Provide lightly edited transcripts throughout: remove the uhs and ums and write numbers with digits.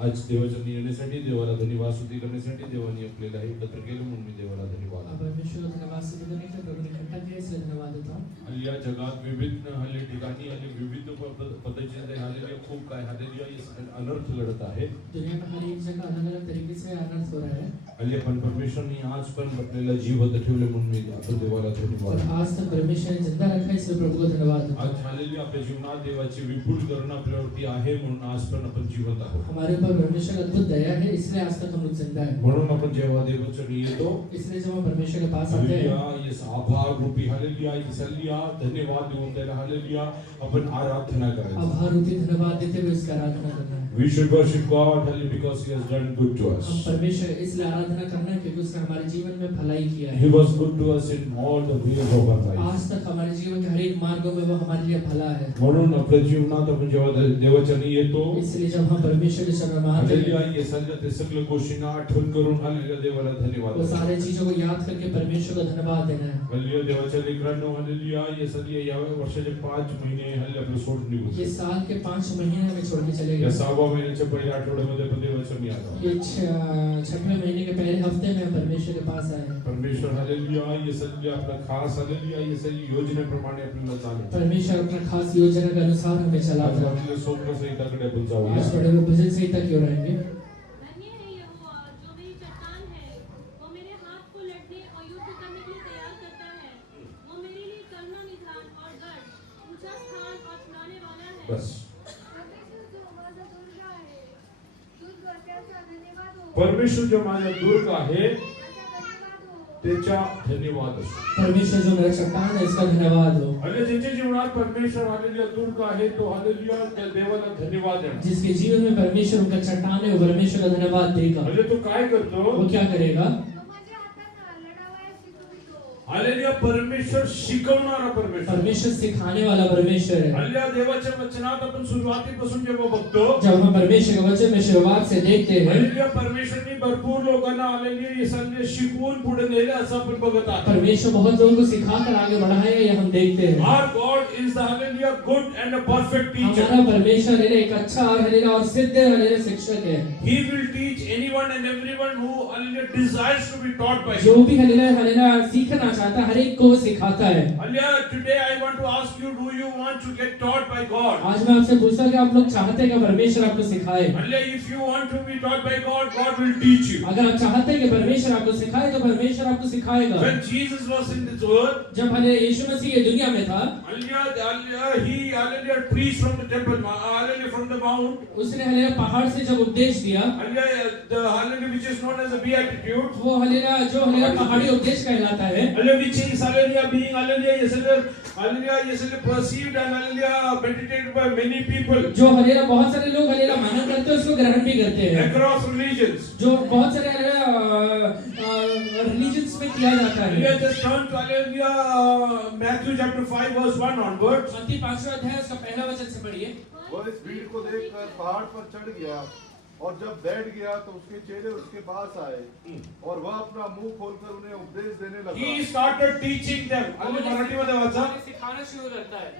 आज देवाच्या येण्यासाठी, देवाला धन्यवाद स्तुती करण्यासाठी देवाने आपल्याला एकत्र केलं म्हणून मी देवाला धन्यवाद देतो. परमेश्वर को धन्यवाद स्तुति करने के लिए प्रभु ने इकट्ठा किया इसलिए धन्यवाद देता हूँ. आणि या जगात विविध हल्ली ठिकाणी आणि विविध पद्धतीचे हल्ली खूप काय हालेलुया अनर्थ घडत आहे. दुनिया में हर एक जगह अलग अलग तरीके से अनर्थ हो रहा है. हल्ली पण परमेश्वरने आज पण आपल्याला जिवंत ठेवले म्हणून मी आपण देवाला धन्यवाद. और आज तक परमेश्वर ने जिंदा रखा है इसलिए प्रभु को धन्यवाद देता आज हूँ. हालेलुया आपल्या जीवनात देवाची विपुल करुणा आपल्यावरती आहे म्हणून आज पण आपण जिवंत आहोत. हमारे ऊपर परमेश्वर का अद्भुत दया है इसलिए आज तक हम लोग जिंदा है. म्हणून आपण जेव्हा देवाच्या येतो इसलिए जब हम परमेश्वर के पास आते हैं हालेलुया येस आभार रूपी हालेलुया इसलिया धन्यवाद देऊन त्याला हालेलुया आपण आराधना करायची. आभार रूपी धन्यवाद देते हुए उसकी आराधना करना है. We should worship God hallelujah because He has done good to us. हम परमेश्वर इसलिए आराधना करना है क्योंकि उसने हमारे जीवन में भलाई किया है. He was good to us in all the ways of our life. आज तक हमारे जीवन के हर एक मार्गों में वो हमारे लिए भला है. म्हणून आपल्या जीवनात आपण जेव्हा देवाच्या येतो इसलिए जब हम परमेश्वर के चरणों में आते हालेलुया हैं ये सगळ्या सगळ्या गोष्टींना आठवण करून हालेलुया देवाला धन्यवाद वो देतो. सारे चीजों को याद करके परमेश्वर को धन्यवाद देना है. हालेलुया देवाच्या लेकरांनो हालेलुया ये सगळे या वर्षाचे 5 महिने हालेलुया आपलं सोडून निघून ये साल के 5 महीने हमें छोड़ के चले या गए. 6व्या महिन्याच्या पहिल्या आठवड्यामध्ये आपण देवाच्या मी आलो. ये 6वें महीने के पहले हफ्ते में हम परमेश्वर के पास आए हैं. परमेश्वर हालेलुया ये सगळे आपला खास हालेलुया ये सगळी योजनेप्रमाणे आपल्याला चालू. परमेश्वर अपना खास योजना के अनुसार हमें चलाता आज है. आपल्या स्वप्न संहिताकडे आपण आज जाऊया. बड़े हुए भजन संहिता की ओर आएंगे. धन्य है यहोवा जो मेरी चट्टान है, वो मेरे हाथ को लड़ने और युद्ध करने के लिए तैयार करता है. वो मेरे लिए करना निधान और गढ़, ऊंचा स्थान और छुड़ाने वाला है. बस परमेश्वर जो माझा दुर्ग आहे परमेश्वर जो माझा दुर्ग आहे त्याचा धन्यवाद असो. परमेश्वर जो मेरा चट्टान है इसका धन्यवाद हो. आणि ज्याच्या जीवनात परमेश्वर हालेलुया दुर्ग आहे तो हालेलुया त्या देवाला धन्यवाद देणार. जिसके जीवन में परमेश्वर उनका चट्टान है वो परमेश्वर का धन्यवाद देगा. म्हणजे तो काय करतो वो क्या करेगा? हालेलुया परमेश्वर शिकवणारा परमेश्वर. परमेश्वर सिखाने वाला परमेश्वर है. हालेलुया देवाच्या वचनात आपण सुरुवातीपासून जेव्हा बघतो जब हम परमेश्वर के वचन में शुरुआत से देखते हैं हालेलुया परमेश्वरने भरपूर लोकांना हालेलुया हे संदेश शिकवून पुढे नेले असं आपण बघत आहोत. परमेश्वर बहुत लोगों को सिखाकर आगे बढ़ाया है ये हम देखते हैं. Our God is the hallelujah good and a perfect teacher. हमारा परमेश्वर है एक अच्छा और हलेला और सिद्ध हलेला शिक्षक है. He will teach anyone and everyone who hallelujah desires to be taught by जो him. भी हलेला हलेला सीखना चाहता है हर एक को वो सिखाता है. Hallelujah today I want to ask you, do you want to get taught by God? आज मैं आपसे पूछता हूं कि आप लोग चाहते हैं कि परमेश्वर आपको सिखाए. Hallelujah if you want to be taught by God, God will teach you. अगर आप चाहते हैं कि परमेश्वर आपको सिखाए तो परमेश्वर आपको सिखाएगा. When Jesus was in this world, जब हले यीशु मसीह ये दुनिया में था hallelujah he hallelujah preached from the temple, hallelujah from the mount. उसने हलेला पहाड़ से जब उपदेश दिया Hallelujah the hallelujah which is known as the beatitude. वो हलेला जो हलेला पहाड़ी उपदेश कहलाता है. Hallelujah which is hallelujah being hallelujah yesterday perceived and hallelujah meditated by many people जो हलेला बहुत सारे लोग हलेला मानन करते हैं उसको ग्रहण भी करते हैं. across religions. जो बहुत सारे रिलीजन्स में किया जाता है. Hallelujah just turn to hallelujah Matthew chapter 5 verse 1 onwards. मत्ती 5वां अध्याय उसका पहला वचन से पढ़िए. वह इस भीड़ को देखकर पहाड़ पर चढ़ गया और जब बैठ गया तो उसके चेले उसके पास आए और वह अपना मुंह खोलकर उन्हें उपदेश देने लगा. He started teaching them. हल्ली मराठीमध्ये वाचा. सिखाना शुरू करता है.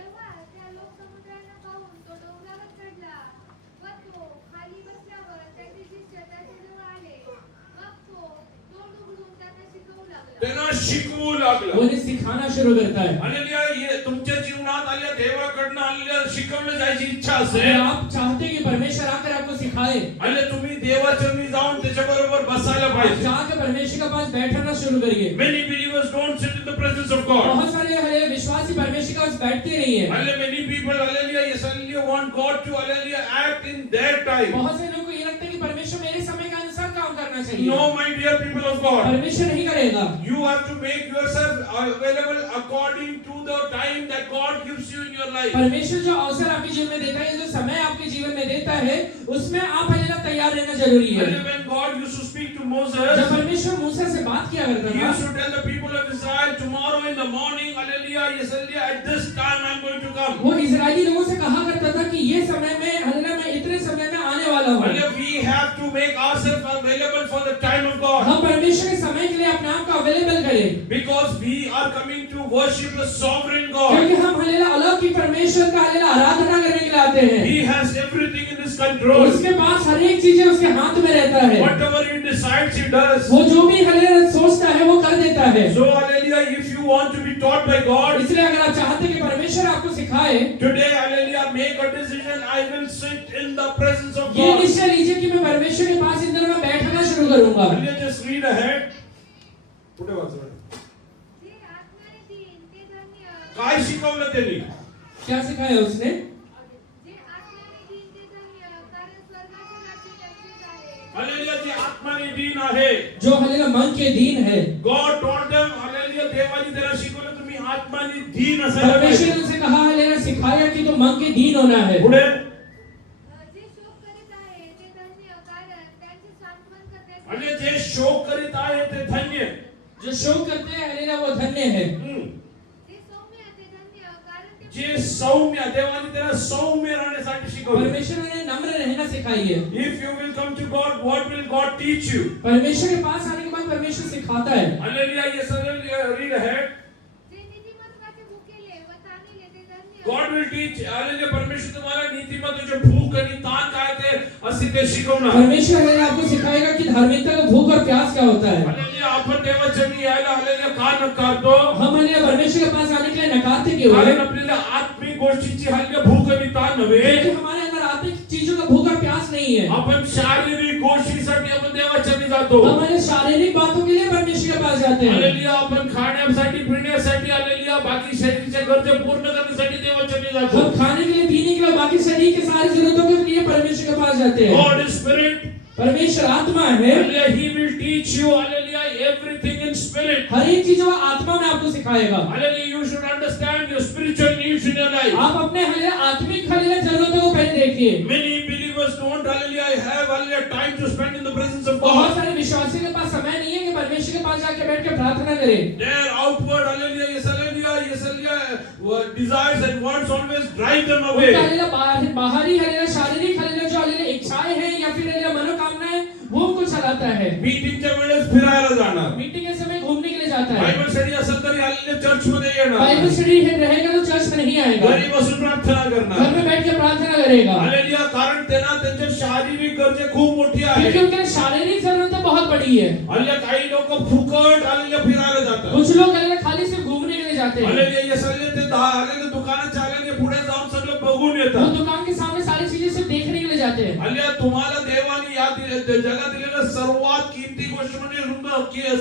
त्यांना शिकवू लागला. वो इन्हें सिखाना शुरू करता है. हालेलुया ये तुमच्या जीवनात आलेल्या देवाकडनं आलेल्या शिकवलं जायची इच्छा अगर असेल आप चाहते हैं कि परमेश्वर आकर आपको सिखाए आणि तुम्ही देवाचरणी जाऊन त्याच्याबरोबर बसायला आप पाहिजे. जाकर परमेश्वर के पास बैठना शुरू करिए. Many believers don't sit in the presence of God. बहुत सारे हले विश्वासी परमेश्वर के पास बैठते नहीं है. Hallelujah many people hallelujah yes hallelujah want God to hallelujah act in their time. बहुत से लोगों को ये लगता है कि परमेश्वर मेरे समय के अनुसार काम करना चाहिए. No my dear people of God. परमेश्वर नहीं करेगा. You have to make yourself available according to the time that God gives you in your life. परमेश्वर जो अवसर आपके जीवन में देता है जो समय आपके जीवन में देता है उसमें आप हलेला तैयार रहना जरूरी है. Hallelujah when God used to speak to Moses, जब परमेश्वर मूसा से बात किया करता he था used to tell the people of Israel tomorrow in the morning hallelujah yes hallelujah at this time I am going to come. वो Israeli लोगों से कहा करता था कि ये समय में हलेला मैं इतने समय में आने वाला हूँ. Hallelujah we have to make ourselves available for the time of God. हम परमेश्वर के समय के लिए अपने आप आप को अवेलेबल करे, Because we are coming to worship a sovereign God. क्योंकि हम हालेलुया अलौकिक परमेश्वर का हालेलुया आराधना करने के लिए आते हैं। He has everything in his control. उसके पास हर एक चीजें उसके हाथ में रहता है। Whatever he decides, he does. वो जो भी हालेलुया सोचता है वो कर देता है। So, hallelujah, if you want to be taught by God, इसलिए अगर आप चाहते हैं कि परमेश्वर आपको सिखाए, today, hallelujah, make a decision. I will sit in the presence of ये God. निश्चय लीजिए कि मैं परमेश्वर के पास इन दिनों में बैठना शुरू करूंगा। Hallelujah, just read ahead. पुढे वाचा. जे आत्म्याने तीन ते धन्य काय शिकवलं त्यांनी? क्या सिखाया उसने? जे आत्म्याने तीन ते धन्य कारण स्वर्गाचे राज्य त्यांचेच आहे. Hallelujah, जे आत्माने दीन आहे. जो हालेलुया मन के दीन है। God told them, hallelujah, देवानी त्याला शिकवलं तुम्ही आत्माने दीन असायला परमेश्वर पाहिजे. ने उनसे कहा हालेलुया सिखाया कि तो मन के दीन होना है। पुढे जे शोक करीत आहे ते धन्य कारण त्यांचे सांत्वन करण्याचे आणि जे शोक करीत आहे ते धन्य. जो शोक करते हैं हालेलुया वो धन्य है। जे सौम्य ते धन्य कारण ते जे सौम्य, देवानी त्याला सौम्य राहण्यासाठी शिकवलं. परमेश्वर ने नम्र रहना सिखाई है। If you will come to God, what will God teach you? परमेश्वर के पास आने के बाद परमेश्वर सिखाता है। Hallelujah, yes, hallelujah, read ahead. जे नीतिमत्वाचे भुकेले व ताणलेले ते धन्य God will teach, hallelujah, परमेश्वर तुम्हाला नीतिमत्वाचे भूक आणि ताण काय ते असे ते शिकवणार. परमेश्वर हालेलुया आपको सिखाएगा कि धार्मिकता का भूख और प्यास क्या होता है। Hallelujah, आपण देवाच्या मी यायला hallelujah का नकारतो? हम हालेलुया परमेश्वर के पास आने के लिए नकारते क्यों हैं? कारण आपल्याला आत्मिक गोष्टीची hallelujah भूक आणि ताण नव्हे. क्योंकि हमारे अंदर आत्मिक चीजों का भूख और प्यास नहीं है। आपण शारीरिक गोष्टीसाठी आपण देवाच्या मी जातो. हमारे शारीरिक बातों के लिए परमेश्वर के पास जाते हैं। hallelujah, आपण खाण्यासाठी पिण्यासाठी hallelujah बाकी शरीराच्या गरजा पूर्ण करण्यासाठी देवाच्या मी जातो. हम खाने के लिए पीने के लिए बाकी शरीर की सारी जरूरतों के लिए परमेश्वर के पास जाते हैं। God is spirit. परमेश्वर आत्मा है। Hallelujah, he will teach you hallelujah everything in spirit. हर एक चीज वो आत्मा में आपको सिखाएगा। Hallelujah, you should understand your spiritual needs in your life. आप अपने हालेलुया आत्मिक हालेलुया जरूरतों को पहले देखिए। Many believers don't hallelujah have hallelujah time to spend in the presence of बहुत God. सारे विश्वासियों के पास समय नहीं है कि परमेश्वर के पास जाके बैठ के प्रार्थना करें। Their outward hallelujah, yes hallelujah, desires and wants always drive them away. उनका हालेलुया बाहरी हालेलुया शारीरिक हालेलुया जो हालेलुया इच्छाएं हैं या फिर हालेलुया मनोकामनाएं वो उनको चलाता है। मीटिंगच्या वेळेस फिरायला जाणार. मीटिंग के समय घूमने के लिए जाता है। बायबल स्टडी असेल तरी hallelujah चर्च मध्ये येणार. बाइबल स्टडी रहेगा तो चर्च में नहीं आएगा। घरी बसून प्रार्थना घर करणार. में बैठ के प्रार्थना करेगा। हालेलुया, कारण त्यांना त्यांच्या शारीरिक गरजे खूप मोठी आहे. क्योंकि उनके शारीरिक जरूरतें बहुत बड़ी है। हालेलुया, काही लोक फुकट हालेलुया फिरायला जातात. कुछ लोग हालेलुया खाली सिर्फ घूमने के लिए जाते हैं। हालेलुया, yes hallelujah, ते हालेलुया दुकानाच्या हालेलुया पुढे जाऊन सगळं बघून वो येतात. दुकान के सामने सारी चीजें सिर्फ देखने के लिए जाते हैं। हालेलुया, तुम्हाला देवाने या जगात दिलेला सर्वात कीमती गोष्ट म्हणजे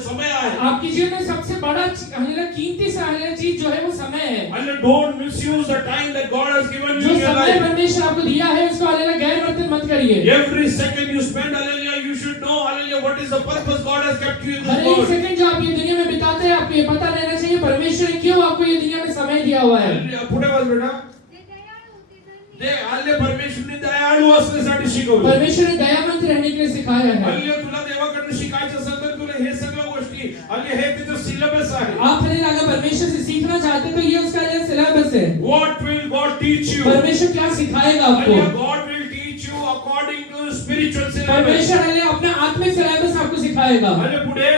समय आहे. आपके जीवन में सबसे बड़ा हालेलुया कीमती सा हालेलुया चीज जो है वो समय है। Hallelujah, don't misuse the time that God has given you जो in your समय life. परमेश्वर आपको दिया है उसको हालेलुया गैर बर्तन मत करिए। Every second you spend, hallelujah, you should know, hallelujah, what is the purpose God has kept you in her this एक world. सेकंड जो आप ये दुनिया में बिताते हैं आपको ये पता रहना चाहिए परमेश्वर ने क्यों आपको ये दुनिया में समय दिया हुआ है। Hallelujah, पुढे वाच बेटा. जे दयाळू ते धन्य ते हल्ले परमेश्वरने दयाळू असण्यासाठी शिकवलं. परमेश्वर ने दयावंत रहने के लिए सिखाया है। हल्ले तुला देवाकडून शिकायचं असेल तर तुला हे सगळ्या गोष्टी हल्ले हे तिथं सिलेबस आहे. आप हालेलुया अगर परमेश्वर से सीखना चाहते हैं तो ये उसका हालेलुया सिलेबस है। What will God teach you? परमेश्वर क्या सिखाएगा आपको? Hallelujah, God will teach you according to spiritual syllabus. परमेश्वर हालेलुया अपना आत्मिक सिलेबस आपको सिखाएगा। हल्ले पुढे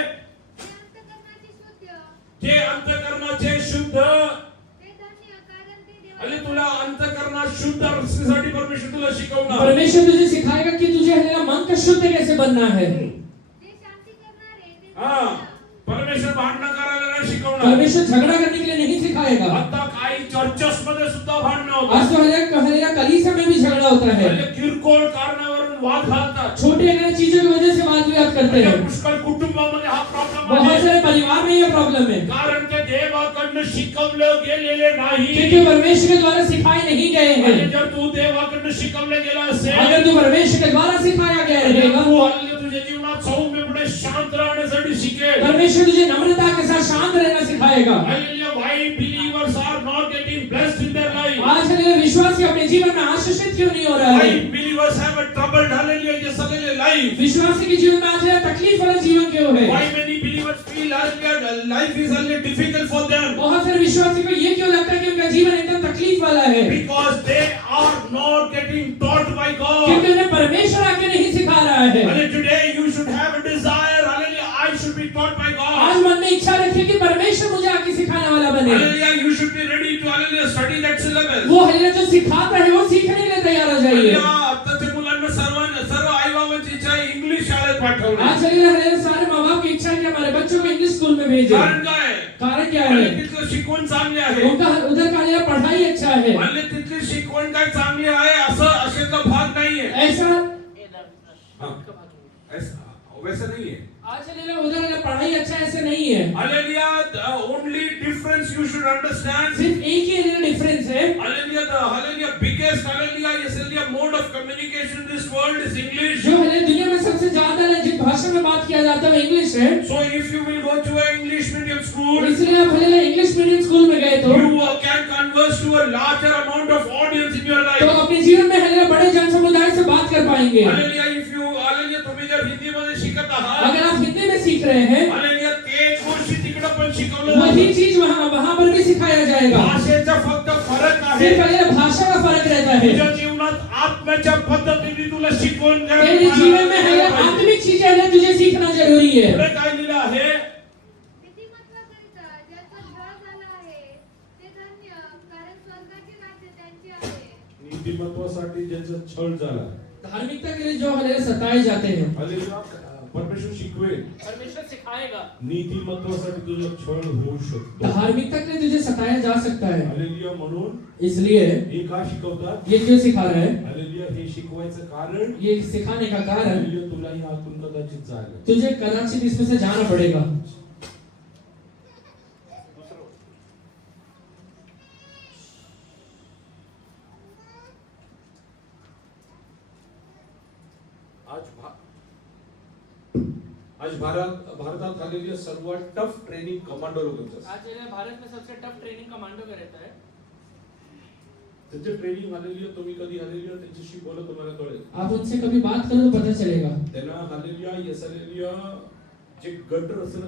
जे अंतःकरणाचे शुद्ध जे अंतःकरणाचे शुद्ध, ते धन्य कारण ते हल्ले देवाचे तुला अंतःकरणात शुद्ध असण्यासाठी परमेश्वर तुला शिकवणार. परमेश्वर तुझे सिखाएगा कि तुझे हालेलुया मन का शुद्ध कैसे बनना है। जे शांती करणारे ते हा, धन्य परमेश्वर भांडण करायला नाही शिकवणार. परमेश्वर झगड़ा करने के लिए नहीं सिखाएगा। आता काही चर्चेस मध्ये सुद्धा भांडणं होतात. आज तो हालेलुया कलीसिया में भी झगड़ा होता है। हल्ले किरकोळ कारणावरून वाद घालतात. छोटी अगर चीजों की वजह से वाद विवाद करते हल्ले हैं। पुष्कळ कुटुंबामध्ये हा प्रॉब्लेम बहुत आहे. सारे परिवार में ये प्रॉब्लम है कारण ते देवाकडनं शिकवलं गेलेले नाही. क्योंकि परमेश्वर के द्वारा सिखाए नहीं गए आणि हैं। जर तू देवाकडनं शिकवलं गेला असेल अगर तू परमेश्वर के द्वारा सिखाया गया रहेगा तू हल्ले तुझ्या जीवनात सौम्यपणे शांत राहण्यासाठी शिकेल. परमेश्वर तुझे नम्रता के साथ शांत रहना सिखाएगा। Hallelujah, why believers are not getting blessed in their life? आज हालेलुया विश्वासी अपने जीवन में आशीषित क्यों नहीं हो रहा Why है? believers have a troubled hallelujah yes hallelujah life? विश्वासी के जीवन में आज हालेलुया तकलीफ वाला जीवन क्यों है? Why many believers feel hallelujah life is hallelujah difficult for them? बहुत सारे विश्वासी को ये क्यों लगता है कि उनका जीवन एकदम तकलीफ वाला है? Because they are not getting taught by God. क्योंकि उन्हें परमेश्वर आके नहीं सिखा रहा है। Hallelujah, today you should have a desire, hallelujah, I should be taught by God. आज मन में इच्छा रखिए कि परमेश्वर मुझे आके सिखाने वाला बने। Hallelujah, you should be ready to hallelujah study that syllabus. वो हालेलुया जो सिखाता है वो सीखने के लिए तैयार हो जाइए। Hallelujah, आत्ताच्या मुलांना सर्व आई-बाबांची इच्छा आहे इंग्लिश शाळेत पाठवणे. आज हालेलुया सारे माँ बाप की इच्छा है कि हमारे बच्चों को इंग्लिश स्कूल में भेजें। कारण काय आहे? कारण क्या आणि है? तिथलं शिकवण चांगली आहे. उनका उधर का हालेलुया पढ़ाई अच्छा है। आणि तिथली शिकवण काय चांगली आहे असं अशातला भाग नाहीये. ऐसा हाँ, वैसा नहीं है. आज हालेलुया उधर हालेलुया पढ़ाई अच्छा ऐसे नहीं है। Hallelujah, the only difference you should understand. सिर्फ एक ही हालेलुया डिफरेंस है। Hallelujah, the hallelujah biggest hallelujah yes hallelujah mode of communication in this world is English. जो हालेलुया दुनिया में सबसे ज्यादा जिस भाषा में बात किया जाता है वो इंग्लिश है। So if you will go to a English medium school, इसलिए आप हालेलुया इंग्लिश मीडियम स्कूल में गए तो you can converse to a larger amount of audience in your तो life. अपने जीवन में हालेलुया बड़े जन समुदाय से बात कर पाएंगे। Hallelujah, if you hallelujah तुम्ही जर हिंदी मध्ये शिकत आहात, अगर आप हिंदी में सीख रहे हैं hallelujah तेच गोष्टी तिकडे पण शिकवलं वही जातं. चीज वहाँ पर भी सिखाया जाएगा। भाषेचा फक्त फरक आहे. सिर्फ हालेलुया भाषा का फर्क रहता है। तुझ्या जीवनात आत्म्याच्या पद्धतीने तुला शिकवण तेरे जीवन में हालेलुया आत्मिक चीजें हालेलुया तुझे सीखना जरूरी है। पुढे काय लिहिलं आहे? नीतिमत्वाकरिता ज्याचा छळ झाला आहे ते धन्य, कारण स्वर्गाचे राज्य त्यांचे आहे. नीतिमत्वासाठी ज्याचा छळ झाला. धार्मिकता के लिए जो हालेलुया सताए जाते हैं हालेलुया, परमेश्वर शिकवेल. परमेश्वर सिखाएगा। नीतिमत्वासाठी तुझा छळ होऊ शकतो. धार्मिकता के लिए तुझे सताया जा सकता है। हालेलुया, म्हणून इसलिए हे का शिकवतात? ये क्यों सिखा रहा है? हालेलुया, हे शिकवायचं कारण ये सिखाने का कारण हालेलुया तुलाही आतून कदाचित जायला. तुझे कदाचित इसमें से जाना पड़ेगा। आज भारतात हालेलुया सर्वात टफ ट्रेनिंग कमांडो लोकांचं असतं. आज भारत में सबसे टफ ट्रेनिंग कमांडो का रहता है। त्यांचे ट्रेनिंग हालेलुया तुम्ही कधी हालेलुया त्यांच्याशी बोला तुम्हाला कळेल. आप उनसे कभी बात करो तो पता चलेगा। त्यांना हालेलुया येस हालेलुया जे गटर असतं ना,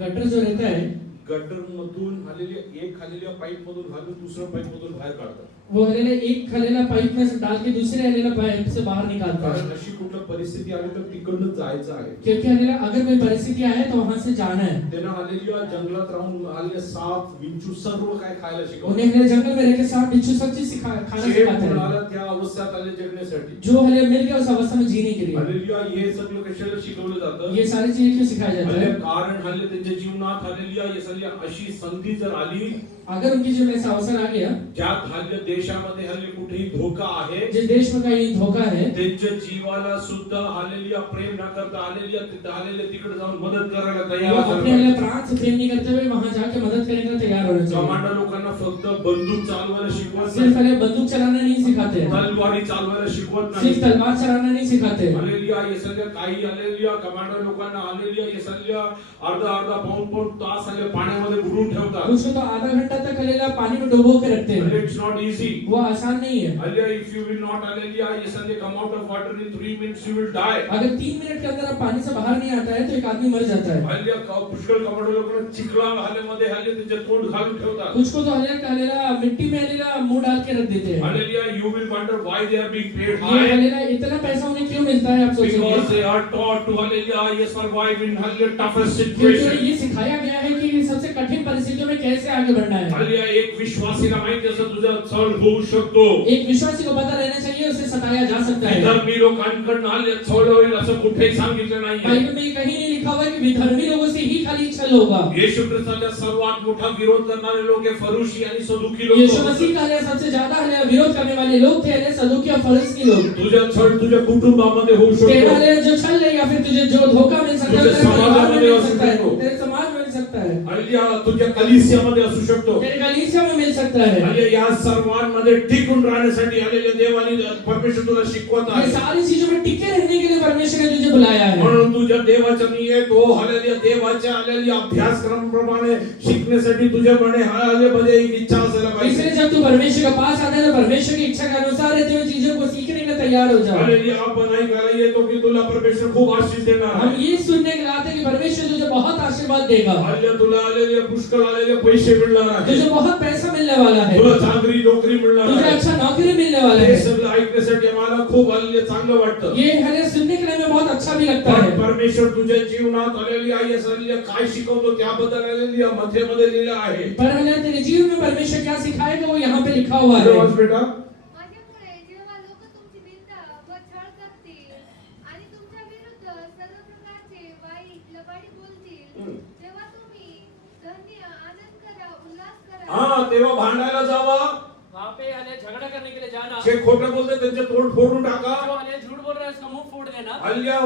गटर जो रहता है गटर मधून हालेलुया एक हालेलुया पाईप मधून घालून दुसऱ्या पाईप मधून बाहेर काढतात. वो हालेलुया एक हालेलुया पाइप में से डाल के दूसरे हालेलुया पाइप से बाहर निकालता है। कारण अशी कुठली परिस्थिती आली तर तिकडनं जायचं आहे. क्योंकि हालेलुया अगर कोई परिस्थिति आए तो वहां से जाना है। त्यांना हालेलुया जंगलात राहून हालेलुया साप विंचू सर्व काय खायला शिकवतात. उन्हें हालेलुया जंगल में रहकर सांप बिच्छू सब चीज खाना सिखाते हैं। आला त्या अवस्थेत आले जगण्यासाठी. जो हालेलुया मिल गया उस अवस्था में जीने के लिए हालेलुया हे सगळं कशाला शिकवलं जातं? ये सारी चीजें क्यों सिखाया जाता हालेलुया है? कारण हालेलुया त्यांच्या जीवनात हालेलुया येसालिया अशी संधी जर आली अगर उनकी जीवन में ऐसा अवसर आ गया ज्यात हालेलुया देशामध्ये हालेलुया कुठेही धोका आहे, जिस देश में कहीं धोखा है त्यांच्या जीवाला सुद्धा हालेलुया प्रेम न करता हालेलुया तिकडे जाऊन मदत करायला तयार वो अपने असतात. हालेलुया प्राण से प्रेम नहीं करते हुए वहां जाके मदद करने के लिए तैयार होना चाहिए। कमांडर लोकांना फक्त बंदूक चालवायला शिकवत सिर्फ नाही, हालेलुया बंदूक चलाना नहीं सिखाते हैं, तलवारी चालवायला शिकवत सिर्फ नाही. तलवार चलाना नहीं सिखाते हैं। हालेलुया येसालिया काही हालेलुया कमांडर लोकांना हालेलुया येसालिया अर्धा पाऊण तास हालेलुया पाण्यामध्ये बुडून ठेवतात. उसको तो आधा घंटा तक हालेलुया पानी में डुबो के रखते हैं। It's not easy. वो आसान नहीं है। Hallelujah if you will not hallelujah येसालिया come out of water in 3 minutes you will die. अगर 3 मिनट के अंदर आप पानी से बाहर नहीं आता है तो एक आदमी मर जाता है। हालेलुया पुष्कळ कमांडर लोकांना चिखला हालेमध्ये हालेलुया त्यांचे तोंड घालून ठेवतात. कुछ को तो हालेलुया मिट्टी में हालेलुया मुंह डाल के रख देते हैं। Hallelujah you will wonder why they are being paid ये हाई. हालेलुया इतना पैसा उन्हें क्यों मिलता है आप Because सोचेंगे? they are taught to hallelujah yes survive in hallelujah toughest क्योंकि situation. ये सिखाया गया है कि सबसे कठिन परिस्थितियों में कैसे आगे बढ़ना है। हालेलुया एक विश्वासीला माहिती असं तुझा छळ होऊ शकतो. एक विश्वासी को पता रहना चाहिए उसे सताया जा सकता है। विधर्मी लोकांकडून हालेलुया छळ होईल असं कुठेही सांगितलं नाहीये. बाइबल में कहीं नहीं लिखा हुआ है कि विधर्मी लोगों से ही खाली छल होगा। येशू ख्रिस्ताचा सर्वात मोठा विरोध करणारे लोक हे फरीसी आणि सदुकी लोक. यीशु मसीह का हालेलुया सबसे ज्यादा हालेलुया विरोध करने वाले लोग थे हालेलुया सदूकी और फरीसी लोग। तुझा छळ तुझ्या कुटुंबामध्ये होऊ तेरा शकतो. हालेलुया जो छल है या फिर तुझे जो धोखा मिल सकता है तुझे तेरे परिवार में समाजामध्ये मिल असू सकता है, शकतो. तेरे समाज में मिल सकता है, हालेलुया तुझ्या कलीसियामध्ये असू शकतो. तेरे कलीसिया में मिल सकता है। हालेलुया या सर्वांमध्ये टिकून राहण्यासाठी हालेलुया देवाने परमेश्वर तुला शिकवत ये आहे. सारी चीजों में टिके रहने के लिए परमेश्वर ने तुझे बुलाया है। म्हणून तुझ्या देवाच्या निये तो हालेलुया देवाच्या हालेलुया अभ्यासक्रमाप्रमाणे शिकण्यासाठी तुझ्याकडे हालेलुया एक इच्छा असायला पाहिजे. इसलिए जब तू परमेश्वर के पास आता है तो परमेश्वर की इच्छा के अनुसार रहते हुए चीजों को सीखने के लिए तैयार हो जाओ। हालेलुया आपण ऐकायला येतो की तुला परमेश्वर खूप आशीष देणार हम आहे. ये सुनने के लिए आते हैं कि परमेश्वर तुझे बहुत आशीर्वाद देगा, हालेलुया तुला हालेलुया पुष्कळ हालेलुया पैसे मिळणार आहे. तुझे बहुत पैसा मिलने वाला है, तुला चांगली नोकरी मिळणार तुझे आहे. अच्छा नौकरी मिलने वाला हे है। सगळं ऐकण्यासाठी मला खूप हालेलुया चांगलं वाटतं. ये हालेलुया सुनने के लिए हमें बहुत अच्छा अच्छा भी लगता पण है। परमेश्वर तुझ्या जीवनात हालेलुया येस हालेलुया काय शिकवतो त्याबद्दल हालेलुया मध्ये लिहिलं आहे. पर हालेलुया तेरे जीवन में परमेश्वर क्या सिखाएगा वो यहाँ पे लिखा हुआ है। आवाज बेटा माझ्यामुळे जेव्हा लोक तुमची निंदा व छळ करतील आणि तुमच्या विरुद्ध सर्व प्रकारचे वाईट लबाडी बोलतील तेव्हा तुम्ही धन्य आनंद करा उल्हास करा. हा तेव्हा भांडायला जावा. वहाँ पे हालेलुया झगड़ा करने के लिए जाना। जे खोटं बोलते त्यांचे तोंड फोडून टाका. जो हालेलुया झूठ बोल रहा है उसका मुंह फोड़ देना। हल्ल्या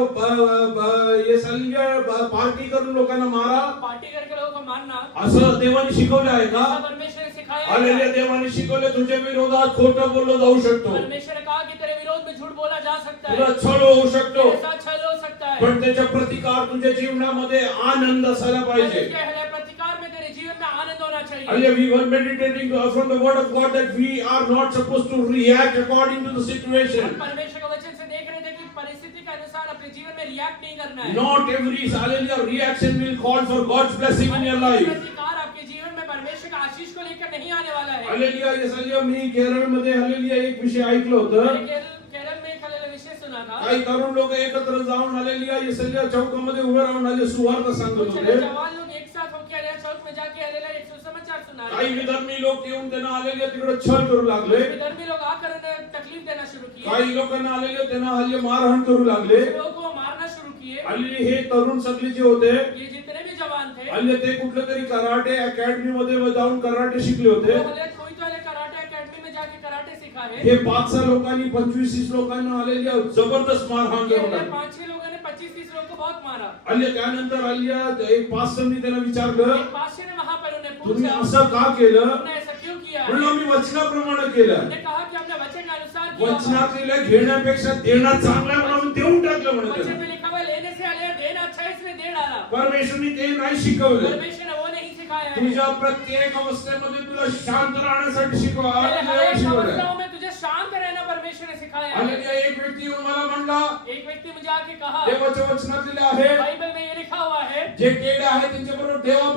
येस हालेलुया पार्टी करून लोकांना मारा. पार्टी करके लोगों को मारना। असं देवाने शिकवलं आहे का? ऐसा परमेश्वर ने सिखाया है। हालेलुया देवाने शिकवले तुझ्या विरोधात खोटं बोललं जाऊ शकतो. परमेश्वर ने कहा कि तेरे विरोध में झूठ बोला जा सकता है। तुला छळ होऊ शकतो. तेरे साथ छल हो सकता है। पण त्याच्या प्रतिकार तुझ्या जीवनामध्ये आनंद असायला पाहिजे. इसके हालेलुया प्रतिकार में तेरे जीवन में आनंद होना चाहिए। Hallelujah, we were meditating from the word of God that we are not supposed to react according to the situation. हम परमेश्वर के वचन से देख रहे थे कि परिस्थिति के अनुसार अपने जीवन में रिएक्ट नहीं करना है। Not every hallelujah reaction will call for God's blessing in your life. प्रतिकार आपके जीवन में परमेश्वर का आशीष को लेकर नहीं आने वाला है। Hallelujah, yes, hallelujah. मी केरळमध्ये hallelujah एक विषय ऐकलं होतं. मैंने केरल में एक हालेलुया विषय सुना था। काही तरुण लोक एकत्र जाऊन hallelujah yes, hallelujah चौकामध्ये उभे राहून hallelujah सुवार्ता सांगत कुछ होते. जवान लोग एक साथ होकर हालेलुया चौक में जाके हालेलुया एक सुसमाचार सुना रहे काही थे। विधर्मी लोक येऊन त्यांना hallelujah तिकडे छळ करू लागले. धर्मी लोग आकर उन्हें तकलीफ देना शुरू किए। काही लोकांना hallelujah त्यांना hallelujah मारहाण करू लागले. कुछ लोगों को मारना शुरू किए। hallelujah हे तरुण सगळे जे होते ये जितने भी जवान थे hallelujah ते कुठल्या तरी कराटे अकॅडमी मध्ये जाऊन कराटे शिकले होते. वो हालेलुया कोई तो हालेलुया कराटे एकेडमी में जाके कराटे सीखा है। हे 5-6 लोकांनी 25-30 लोकांना hallelujah जबरदस्त मारहाण ये करू हालेलुया लागले. 5-6 लोगों ने 25-30 लोगों को बहुत मारा। hallelujah त्यानंतर hallelujah एक पास्टरनी त्यांना विचारलं एक पास्टर ने वहां पर उन्हें तुम्ही पूछा असं का केलं? तुमने ऐसा क्यों किया है? म्हणलं मी वचनाप्रमाणे केलं. उन्होंने कहा कि हमने वचन के अनुसार किया। वचनातले घेण्यापेक्षा देणं चांगलं आहे म्हणून देऊन टाकलं वचन म्हणत. में लिखा हुआ है, लेने से हालेलुया देना अच्छा है इसलिए दे डाला। परमेश्वरनी ते नाही शिकवलं. परमेश्वर ने वो नहीं सिखाया है। तुझ्या प्रत्येक अवस्थेमध्ये तुला शांत राहण्यासाठी शिकवा तेरे हर एक शिकवलं. अवस्थाओं में तुझे शांत रहना परमेश्वर ने सिखाया है। hallelujah एक व्यक्ती येऊन मला म्हणला एक व्यक्ति मुझे आके कहा देवाच्या वचनात लिहिलं आहे बाइबल में ये लिखा हुआ है जे टेढ़े आहे त्यांच्याबरोबर देवा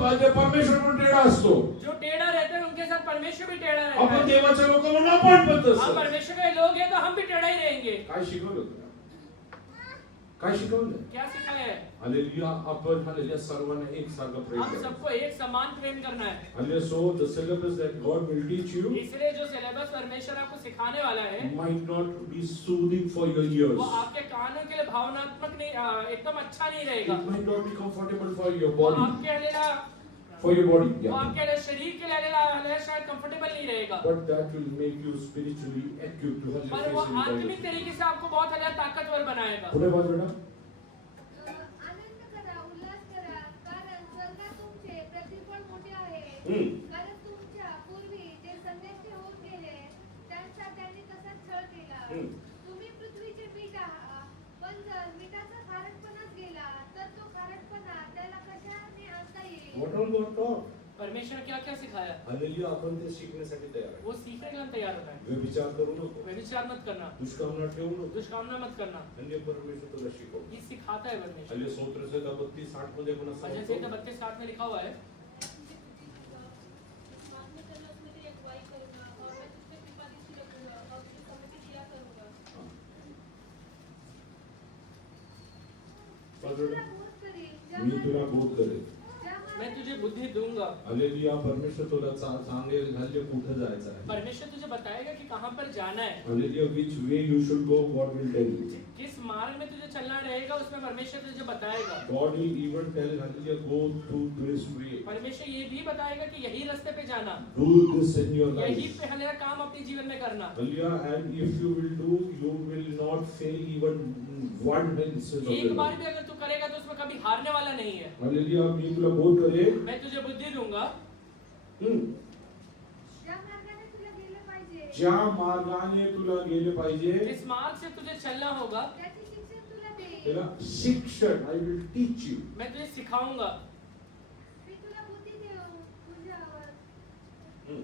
परमेश्वर पण टेढ़ा असतो. जो टेढ़ा रहता है उनके साथ परमेश्वर भी टेढ़ा रहता आपण है। देवाचे लोक म्हणून आपण पण हम तसं. परमेश्वर के लोग हैं तो हम भी टेढ़ा ही रहेंगे। काय शिकवलं तुला? काय शिकवलं? क्या सिखाया है? हालेलुया आपण हालेलुया सर्वांना एक सारखं प्रेम हम करायचं. सबको एक समान प्रेम करना है। Hallelujah so the syllabus that God will teach you इसलिए जो सिलेबस परमेश्वर आपको सिखाने वाला है might not be soothing for your ears. वो आपके कानों के लिए भावनात्मक नहीं एकदम अच्छा नहीं रहेगा। It might not be comfortable for your वो body. आपके हालेलुया For your body, वो yeah. आपके लिए शरीर के लिए हालेलुया शायद कंफर्टेबल नहीं रहेगा। But that will make you spiritually equipped to पर handle वो facing आत्मिक life. तरीके से आपको बहुत हालेलुया ताकतवर बनाएगा। पुढे बाजू बेटा. आनंद करा उल्हास करा कारण स्वर्गात तुमचे प्रतिफळ मोठे आहे. हम्म. कारण तुमच्या पूर्वी जे संदेश होत गेले त्यांचा त्यांनी तसाच छळ केला. हम्म. तुम्ही पृथ्वीचे मीठ आहात पण जर मिठाचा खारटपणाच गेला तर तो खारटपणा त्याला कशाने आणता येईल? What all God taught? परमेश्वर ने क्या क्या सिखाया? हालेलुया आपण ते शिकण्यासाठी तयार आहे. वो सीखने के लिए तैयार होना है। व्यभिचार करू नको. व्यभिचार मत करना, दुष्कामना ठेवू नको. दुष्कामना मत करना, म्हणजे परमेश्वर तुला शिकव. ये सिखाता है परमेश्वर। हालेलुया स्तोत्र 32:8 मध्ये पण असं भजन म्हणतो. 32:8 में लिखा हुआ है बाद में तेरे उसमें तेरी अगुवाई करूंगा और मैं तुझ पे कृपा दृष्टि रखूंगा और तुझे सम्मति दिया करूंगा। बाजू तुला बेटा. बोध करीन मी तुला बोध करेन. मैं तुझे बुद्धि दूंगा। हालेलुया परमेश्वर तुला सांगेल हालेलुया कुठे जायचं आहे. परमेश्वर तुझे बताएगा कि कहाँ पर जाना है। Hallelujah which way you should go God will tell you. किस मार्ग में तुझे चलना रहेगा उसमें परमेश्वर तुझे बताएगा। God will even tell hallelujah go to this way. परमेश्वर ये भी बताएगा कि यही रास्ते पे जाना, Do this in your यही life. पे हालेलुया काम अपने जीवन में करना। Hallelujah and if you will do you will not fail even one instance of एक your बार life. भी अगर तू करेगा तो उसमें कभी हारने वाला नहीं है। हालेलुया मी तुला बोध करेन. मैं तुझे बुद्धि दूंगा ज्या मार्गाने तुला गेले पाहिजे ज्या मार्गाने तुला गेले पाहिजे जिस मार्ग से तुझे चलना होगा त्याचे शिक्षण तुला देईन. त्याला शिक्षण I will teach you. मैं तुझे सिखाऊंगा। मी तुला बुद्धी देऊ तुझ्यावर हम्म.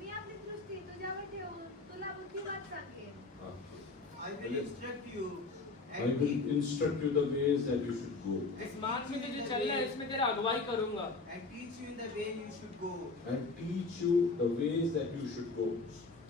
मी आपली दृष्टी तुझ्यावर ठेवून तुला बुद्धिवाद सांगेन. I will instruct you I and will instruct you the ways that you should go इस मार्ग में तुझे चलना है, इसमें तेरा अगुवाई करूंगा teach you the way you should go. and teach you the ways that you should go.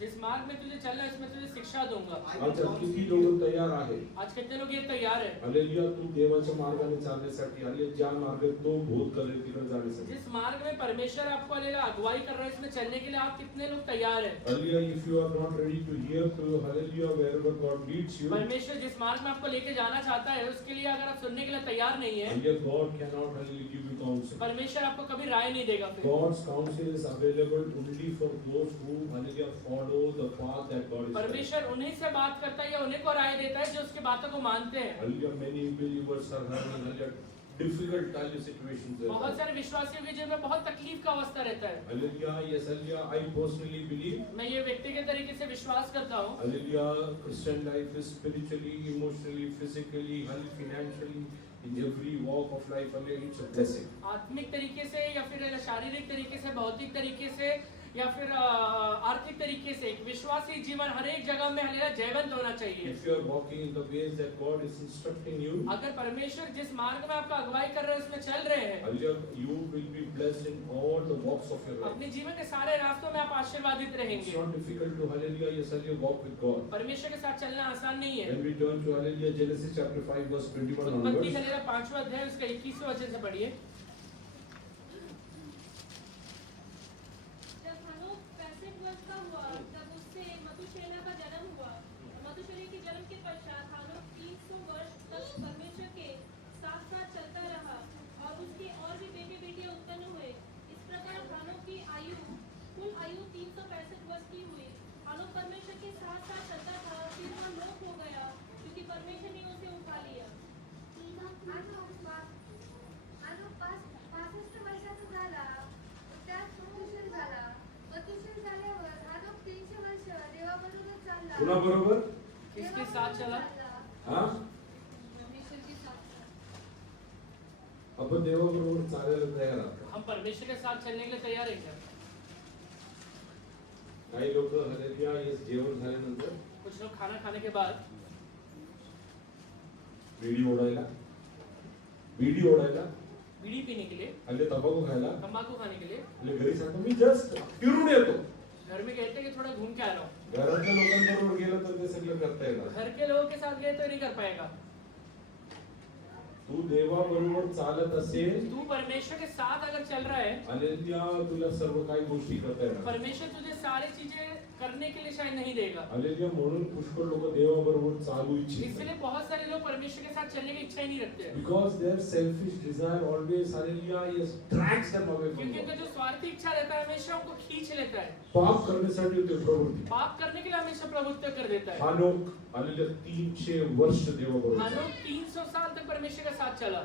जिस मार्ग में तुझे चलना है उसमें तुझे शिक्षा दूंगा। अच्छा किती लोक तयार आहेत आज कितने लोग ये तैयार है? हालेलुया तू देवाच्या मार्गाने चालण्यासाठी हालेलुया ज्या मार्गात तो भूत करेल तिकडे जाण्यासाठी जिस मार्ग में परमेश्वर आपको हालेलुया अगुवाई कर रहा है उसमें चलने के लिए आप कितने लोग तैयार है? Hallelujah if you are not ready to hear to hallelujah wherever God leads you परमेश्वर जिस मार्ग में आपको लेके जाना चाहता है उसके लिए अगर आप सुनने के लिए तैयार नहीं है, hallelujah God cannot hallelujah give you counsel. परमेश्वर आपको कभी राय नहीं देगा। फिर God's counsel is available only for those who hallelujah follow the path that God is. परमेश्वर उन्हीं से बात करता है या उन्हीं को राय देता है जो उसकी बातों को मानते हैं। Hallelujah many believers are having hallelujah difficult hallelujah situations. बहुत सारे विश्वासियों के जीवन में बहुत तकलीफ का अवस्था रहता है। Hallelujah yes hallelujah I personally believe मैं ये व्यक्तिगत तरीके से विश्वास करता हूँ hallelujah Christian life is spiritually, emotionally, physically, financially in every walk of life hallelujah it's a blessing. आत्मिक तरीके से या फिर शारीरिक तरीके से, भौतिक तरीके से या फिर आर्थिक तरीके से एक विश्वासी जीवन हर एक जगह में हालेलुया जयवंत होना चाहिए। If you are walking in the ways that God is instructing you, अगर परमेश्वर जिस मार्ग में आपका अगुवाई कर रहे हैं उसमें चल रहे हैं, hallelujah you will be blessed in all the walks of your life. अपने जीवन के सारे रास्तों में आप आशीर्वादित It's रहेंगे। not difficult to hallelujah yes hallelujah walk with God. परमेश्वर के साथ चलना आसान नहीं है। When we turn to hallelujah Genesis chapter 5 verse 21 उत्पत्ति onwards, हालेलुया 5वां अध्याय उसका 21वां वचन से पढ़िए। जब हनोक 65 वर्ष का हुआ तब उससे मतुशेलह का जन्म हुआ। मतुशेलह के जन्म के पश्चात हनोक 300 वर्ष तक परमेश्वर के साथ साथ चलता रहा और उसके और भी बेटे बेटियां उत्पन्न हुए। इस प्रकार हनोक की कुल आयु 365 वर्ष की हुई। हनोक परमेश्वर के साथ साथ चलता था, फिर वह लोप हो गया क्योंकि परमेश्वर ने उसे उठा लिया। आणि 65 वर्षाचा झाला, त्यात मथुशेल झाला. मथुशेल झाल्यावर हनोक 300 वर्ष देवाबरोबर चालला. कुणाबरोबर? किसके साथ चला? हा? परमेश्वर के साथ साथ. आपण देवाबरोबर चालायला तयार आहात. हम परमेश्वर के साथ चलने के लिए तैयार हैं क्या? काही लोक हालेलुया yes जेवण झाल्यानंतर कुछ लोग खाना खाने के बाद बीडी ओढायला बीड़ी पीने के लिए, हल्ले तंबाखू खायला तंबाकू खाने के लिए हल्ले घरी सांगतो मी जस्ट फिरून येतो. घर में कहते हैं कि थोड़ा घूम के आ रहा हूँ। घरातल्या लोकांबरोबर गेलं तर ते सगळं करता येणार. घर के लोगों के साथ गए तो नहीं कर पाएगा। तू देवाबरोबर चालत असेल तू परमेश्वर के साथ अगर चल रहा है, हालेलुया तुला सर्व काही गोष्टी करता येणार. परमेश्वर तुझे सारी चीजें करने के लिए शायद नहीं देगा। हालेलुया म्हणून पुष्कळ लोक देवाबरोबर चालू इसलिए इच्छितात. बहुत सारे लोग परमेश्वर के साथ चलने की इच्छा ही नहीं रखते हैं, Because their selfish desire always hallelujah yes drags them away from क्योंकि God. उनका जो स्वार्थी इच्छा रहता है हमेशा उनको खींच लेता है, पाप करण्यासाठी ते प्रवृत्ती. पाप करने के लिए हमेशा प्रभुत्व कर देता है। हानोक हालेलुया 300 वर्ष देवाबरोबर हानोक चालला. 300 साल तक परमेश्वर के साथ चला।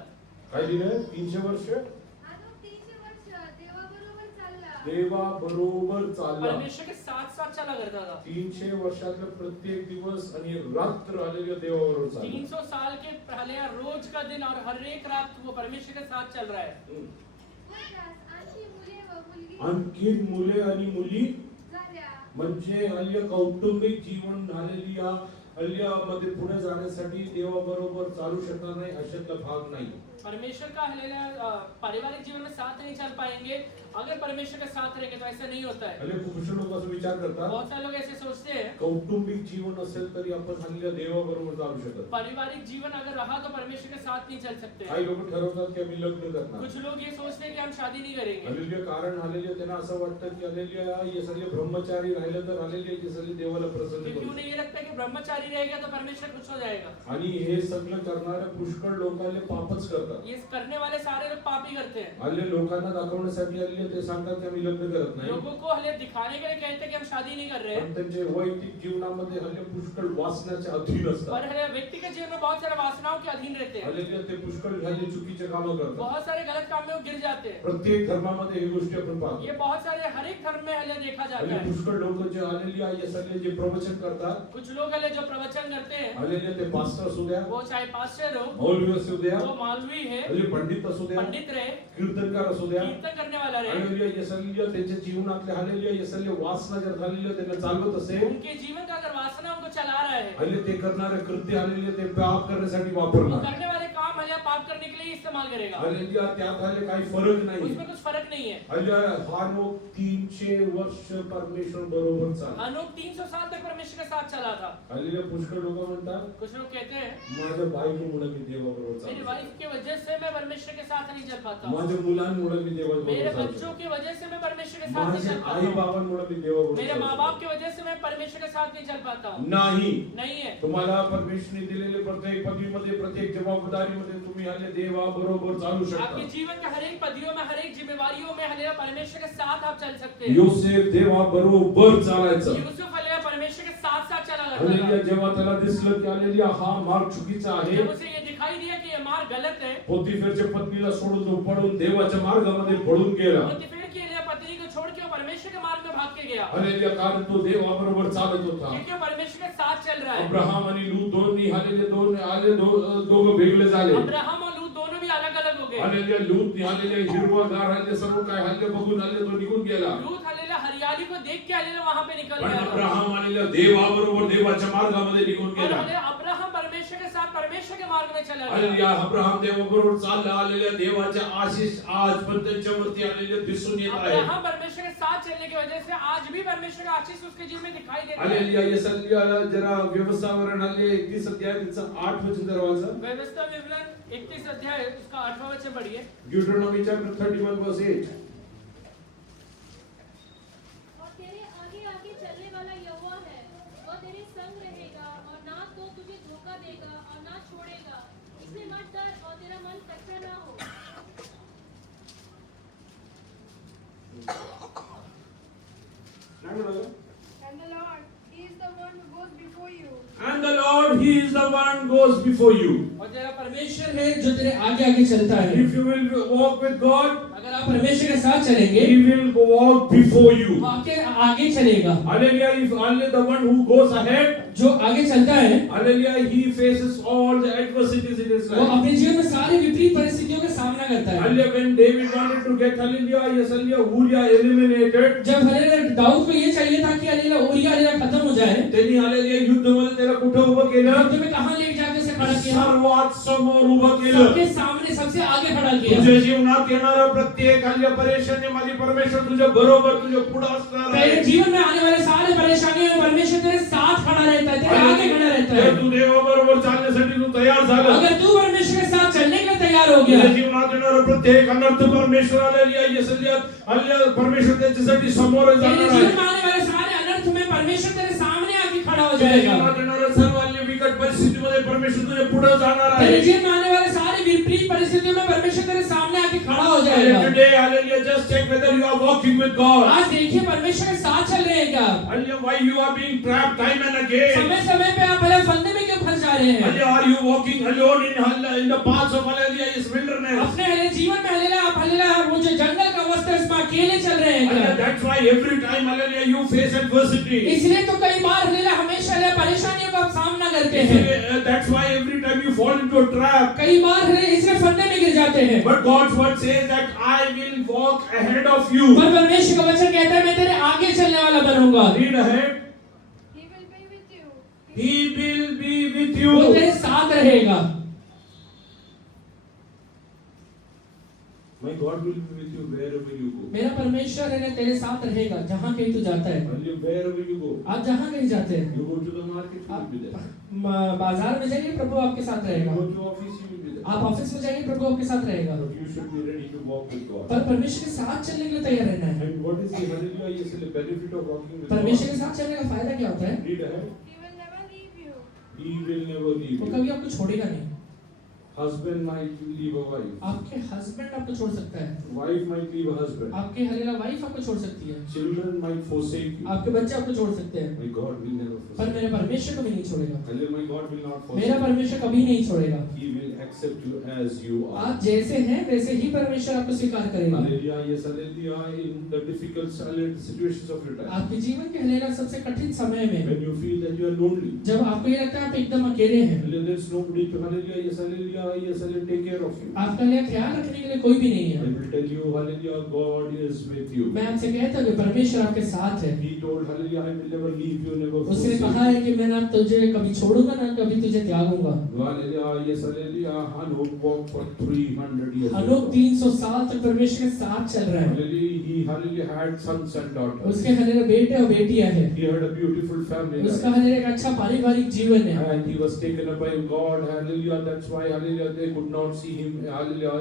काय दिलं 300 वर्ष हनोक 300 वर्ष देवाबरोबर चालला. देवाबरोबर चालला. परमेश्वर के साथ साथ चला करता था। 300 वर्षातलं प्रत्येक दिवस आणि रात्र आलेल्या देवाबरोबर चालला. 300 साल के पहले रोज का दिन और हर एक रात वो परमेश्वर के साथ चल रहा है। व त्यास आणखी मुले व मुलगी आणखी मुले आणि मुली झाल्या. म्हणजे हल्ल्या कौटुंबिक जीवन हालेलुया हल्ल्यामध्ये पुढे जाण्यासाठी देवाबरोबर चालू शकणार नाही अशातला भाग नाही. परमेश्वर का हालेलुया पारिवारिक जीवन में साथ नहीं चल पाएंगे अगर परमेश्वर के साथ रहेंगे तो ऐसा नहीं होता है। हल्ले खूप लोक असं विचार करतात बहुत सारे लोग ऐसे सोचते हैं कौटुंबिक जीवन असेल तरी आपण हल्ल्या देवाबरोबर चालू शकत. पारिवारिक जीवन अगर रहा तो परमेश्वर के साथ नहीं चल सकते। काही लोक ठरवतात की आम्ही लग्न करणार. कुछ लोग ये सोचते हैं कि हम शादी नहीं करेंगे, हालेलुया कारण हालेलुया त्यांना असं वाटतं की हालेलुया हे सगळे ब्रह्मचारी राहिले तर हालेलुया हे सगळे देवाला प्रसन्न क्योंकि करू. उन्हें ये लगता है कि ब्रह्मचारी रहेगा तो परमेश्वर खुश हो जाएगा। आणि हे सगळं करणारे पुष्कळ लोकांना पापच करतात. ये करने वाले सारे लोग पाप ही करते हैं। हल्ले लोकांना दाखवण्यासाठी हल्ले ते सांगतात की आम्ही लग्न करत नाही. लोगों को हले दिखाने के लिए कहते हैं कि हम शादी नहीं कर रहे हैं, पण त्यांचे वैयक्तिक जीवनामध्ये हल्ले पुष्कळ वासनाच्या अधीन और असतात. हले व्यक्तिगत जीवन में बहुत सारे वासनाओं के अधीन रहते हैं, हल्ले ते पुष्कळ हल्ले चुकीचे कामं करतात. बहुत सारे गलत काम में वो गिर जाते हैं। प्रत्येक धर्मामध्ये ही गोष्टी आपण पाहतो. ये बहुत सारे हर एक धर्म में हले देखा जाता हल्ले है। पुष्कळ लोक जे हालेलुया हे सगळे जे प्रवचन करतात कुछ लोग हले जो प्रवचन करते हैं हालेलुया ते पास्टर असू द्या, वो चाहे पास्टर हो, मौलवी असू द्या, वो मौलवी है, हल्ले पंडित असू द्या, पंडित रहे, कीर्तनकार असू द्या, कीर्तन करने वाला रहे, हालेलुया हे सगळे त्यांच्या जीवनातले हालेलुया हे सगळे वासना जर हालेलुया त्यांना चालवत असेल उनके जीवन का अगर वासना उनको चला रहा है, हल्ले ते करणारे कृत्य हालेलुया ते पाप करण्यासाठी वो वापरणार. करने वाले काम हले पाप करने के लिए इस्तेमाल करेगा। हालेलुया, त्यात हाले काही फरक नाही. उसमें कुछ फर्क नहीं है। हालेलुया, हानोक 300 वर्ष परमेश्वर बरोबर चालला. हनोक 300 साल तक परमेश्वर के साथ चला था। हालेलुया, पुष्कळ लोक म्हणतात कुछ लोग कहते हैं माझ्या बायकोमुळे मी देवाबरोबर मेरी चालतो. वाइफ की वजह से मैं परमेश्वर के साथ नहीं चल पाता हूँ। माझ्या मुलांमुळे मी मेरे देवाबरोबर बच्चों चालतो. की वजह से मैं परमेश्वर के साथ नहीं माझ्या चल पाता आई हूँ। बाबांमुळे मी देवाबरोबर मेरे माँ चालतो. बाप की वजह से मैं परमेश्वर के साथ नहीं चल पाता हूँ। नाही. नहीं है। तुम्हाला परमेश्वरने दिलेले प्रत्येक पदवीमध्ये, प्रत्येक जबाबदारीमध्ये तुम्ही हाले देवाबरोबर चालू शकता. आपके जीवन के हर एक पदियों में, हर एक जिम्मेवारियों में हालेलुया परमेश्वर के साथ आप चल सकते हैं। योसेफ देवाबरोबर चालायचं. यूसुफ हालेलुया परमेश्वर के साथ साथ चला हालेलुया, करता था। जेव्हा त्याला दिसलं की हालेलुया हा मार्ग चुकीचा आहे, जब उसे ये दिखाई दिया कि ये मार्ग गलत है, पोतीफेरच्या पत्नीला सोडून तो पळून देवाच्या मार्गामध्ये पळून गेला. पोतीफेर की हालेलुया पत्नी को छोड़ के वो परमेश्वर के मार्ग में भाग के गया, हालेलुया, कारण तो देवाबरोबर चालत होता. क्योंकि वो परमेश्वर के साथ चल रहा है। अब्राहम आणि लूत दोन्ही हालेलुया दोघं वेगळे झाले. अब्राहम और लूत दोनों भी अलग अलग हो गए। हालेलुया, लूत हालेलुया हिरवागार हाले सर्व काय हाले बघून हाले तो निघून गेला. लूत हालेलुया हरियाली को देख के हालेलुया वहां पे निकल पण गया। अब्राहम हालेलुया देवाबरोबर देवाच्या मार्गामध्ये निघून और गेला. हालेलुया अब्राहम परमेश्वर के साथ परमेश्वर के मार्ग में चला हालेलुया, गया। अब्राहम देवाबरोबर चालला. हालेलुया, देवाच्या आशीष आज पण त्यांच्यावरती हालेलुया दिसून येत आहे. अब्राहम परमेश्वर के साथ चलने की वजह से आज भी परमेश्वर का आशीष उसके जीवन में दिखाई देता है। हालेलुया, यशाया जरा व्यवस्थावरण आले 31 अध्याय त्याचा 8 वचन जरा वाचा. व्यवस्था विवरण 31 अध्याय उसका 8वां वचन पढ़िए। ड्यूटरनॉमी चैप्टर 31 वर्स 8. और तेरे आगे आगे चलने वाला यहोवा है, वह तेरे संग रहेगा और ना तो तुझे धोखा देगा और ना छोड़ेगा। इसलिए मत डर और तेरा मन कच्चा ना हो। And the Lord, He is the one who goes before you. And the Lord, He is the one goes before you. और तेरा परमेश्वर है जो तेरे आगे आगे चलता है। If you will walk with God, अगर आप परमेश्वर के साथ चलेंगे, He will walk before you. वो आपके आगे चलेगा। Hallelujah, if only the one who goes ahead, जो आगे चलता है, hallelujah, he faces all the adversities in his वो life. अपने जीवन में सारी विपरीत परिस्थितियों का सामना करता है। Hallelujah, when David wanted to get hallelujah, yes, hallelujah, Uriah eliminated, जब हालेलुया दाऊद को ये चाहिए था कि हालेलुया उरिया हालेलुया खत्म हो जाए, त्यांनी hallelujah युद्धामध्ये त्याला कुठे उभं केलं? युद्ध में कहां लेके जाके उसे खड़ा किया? सर्वात समोर उभं केलं. सबके सामने सबसे आगे खड़ा किया। तुझ्या जीवनात येणारा प्रत्येक हल्ल्या परेशानीमध्ये परमेश्वर तुझ्या बरोबर तुझ्या पुढे असणार तेरे आहे. जीवन में आने वाले सारे परेशानियों में परमेश्वर तेरे साथ खड़ा रहता है, तेरे आगे खड़ा रहता है। जर तू देवाबरोबर चालण्यासाठी तू तयार झाला, अगर तू परमेश्वर के साथ चलने के लिए तैयार हो तुझ्या गया, जीवनात येणारा प्रत्येक अनर्थ परमेश्वर हल्ल्या हल्ल्या परमेश्वर त्याच्यासाठी समोर तेरे जाणार जीवन आहे. में आने वाले सारे अनर्थ में परमेश्वर तेरे सामने आके खड़ा हो तुझ्या जाएगा। जीवनात येणाऱ्या सर्व हल्ले विकट परिस्थितीमध्ये परमेश्वर तुझ्या पुढे जाणार तेरे आहे. जीवन में आने वाले सारे विपरीत परिस्थितियों में परमेश्वर तेरे सामने आके खड़ा हो जाएगा। Today, hallelujah, just check whether you are walking with God. आज देखिए परमेश्वर के साथ चल रहे हैं क्या? Hallelujah, why you are being trapped time and again. समय समय पे आप भले फंदे में क्यों फंस जा रहे हैं? Hallelujah, are you walking alone in the paths of hallelujah, is wilderness? अपने हालेलुया जीवन में हालेलुया आप हालेलुया वो जो जंगल का अवस्था है उसमें अकेले चल रहे हैं Hallelujah, क्या? that's why every time hallelujah you face adversity. इसलिए तो कई बार हालेलुया हमेशा हालेलुया परेशानियों का आप सामना करते हैं। That's why every time you fall into a trap. कई बार हालेलुया इसलिए फंदे में गिर जाते हैं। But God's word says that I will walk ahead of you. पर परमेश्वर का वचन कहता है मैं तेरे आगे चलने वाला बनूंगा। Read ahead. He will be with you. He will be with वो you. तेरे साथ रहेगा। My God will be with you wherever you go. मेरा परमेश्वर है ना तेरे साथ रहेगा जहाँ कहीं तू जाता है। Hallelujah, wherever you go. आप जहाँ कहीं जाते हैं, You go to the market, he will be there. बाजार में जाइए प्रभु आपके साथ You रहेगा। go to office, he will be there. आप ऑफिस में जाइए प्रभु आपके साथ रहेगा। But you should be ready to walk with God. पर परमेश्वर के साथ चलने के लिए तैयार रहना है। And what is the hallelujah? Yes, the benefit of walking with परमेश्वर के God. साथ चलने का फायदा क्या होता है? Read ahead. He will never leave you. He will never leave वो you. कभी आपको छोड़ेगा नहीं। Husband might leave a wife. आपके हस्बैंड आपको छोड़ सकता है, Wife might leave a husband. आपके हलेला वाइफ आपको छोड़ सकती है, Children might forsake you. आपके बच्चे आपको छोड़ सकते हैं, My God will never पर forsake मेरे परमेश्वर कभी नहीं छोड़ेगा। you. Hallelujah, my God will not forsake मेरा you. परमेश्वर कभी नहीं छोड़ेगा। He will accept you as you are. आप जैसे हैं वैसे ही परमेश्वर आपको स्वीकार करेगा। Hallelujah, yes, hallelujah, in the difficult silent situations of your time. आपके जीवन के हलेला सबसे कठिन समय में When you feel that you are lonely. जब आपको ये लगता है आप एकदम अकेले हैं, Hallelujah, there's nobody to, hallelujah, yes, hallelujah, hallelujah, yes, hallelujah, take care of you. आपका लिए ख्याल रखने के लिए कोई भी नहीं I है। will tell you, hallelujah, God is with you. मैं आपसे कहता हूँ कि परमेश्वर आपके साथ है। He told, hallelujah, I will never leave you, never उसने forsake कहा you. है कि मैं ना तुझे कभी छोड़ूंगा ना कभी तुझे त्यागूंगा। Hallelujah, yes, hallelujah, Hanok walked for 300 years. हनोक 300 साल तक परमेश्वर के साथ चल रहा है। Hallelujah, he hallelujah had sons and daughters. उसके हनेरे बेटे और बेटियां हैं। He had a beautiful family उसका life. हनेरे एक अच्छा पारिवारिक जीवन है। And he was taken up by God, hallelujah, that's why, hallelujah, they could not see him, hallelujah,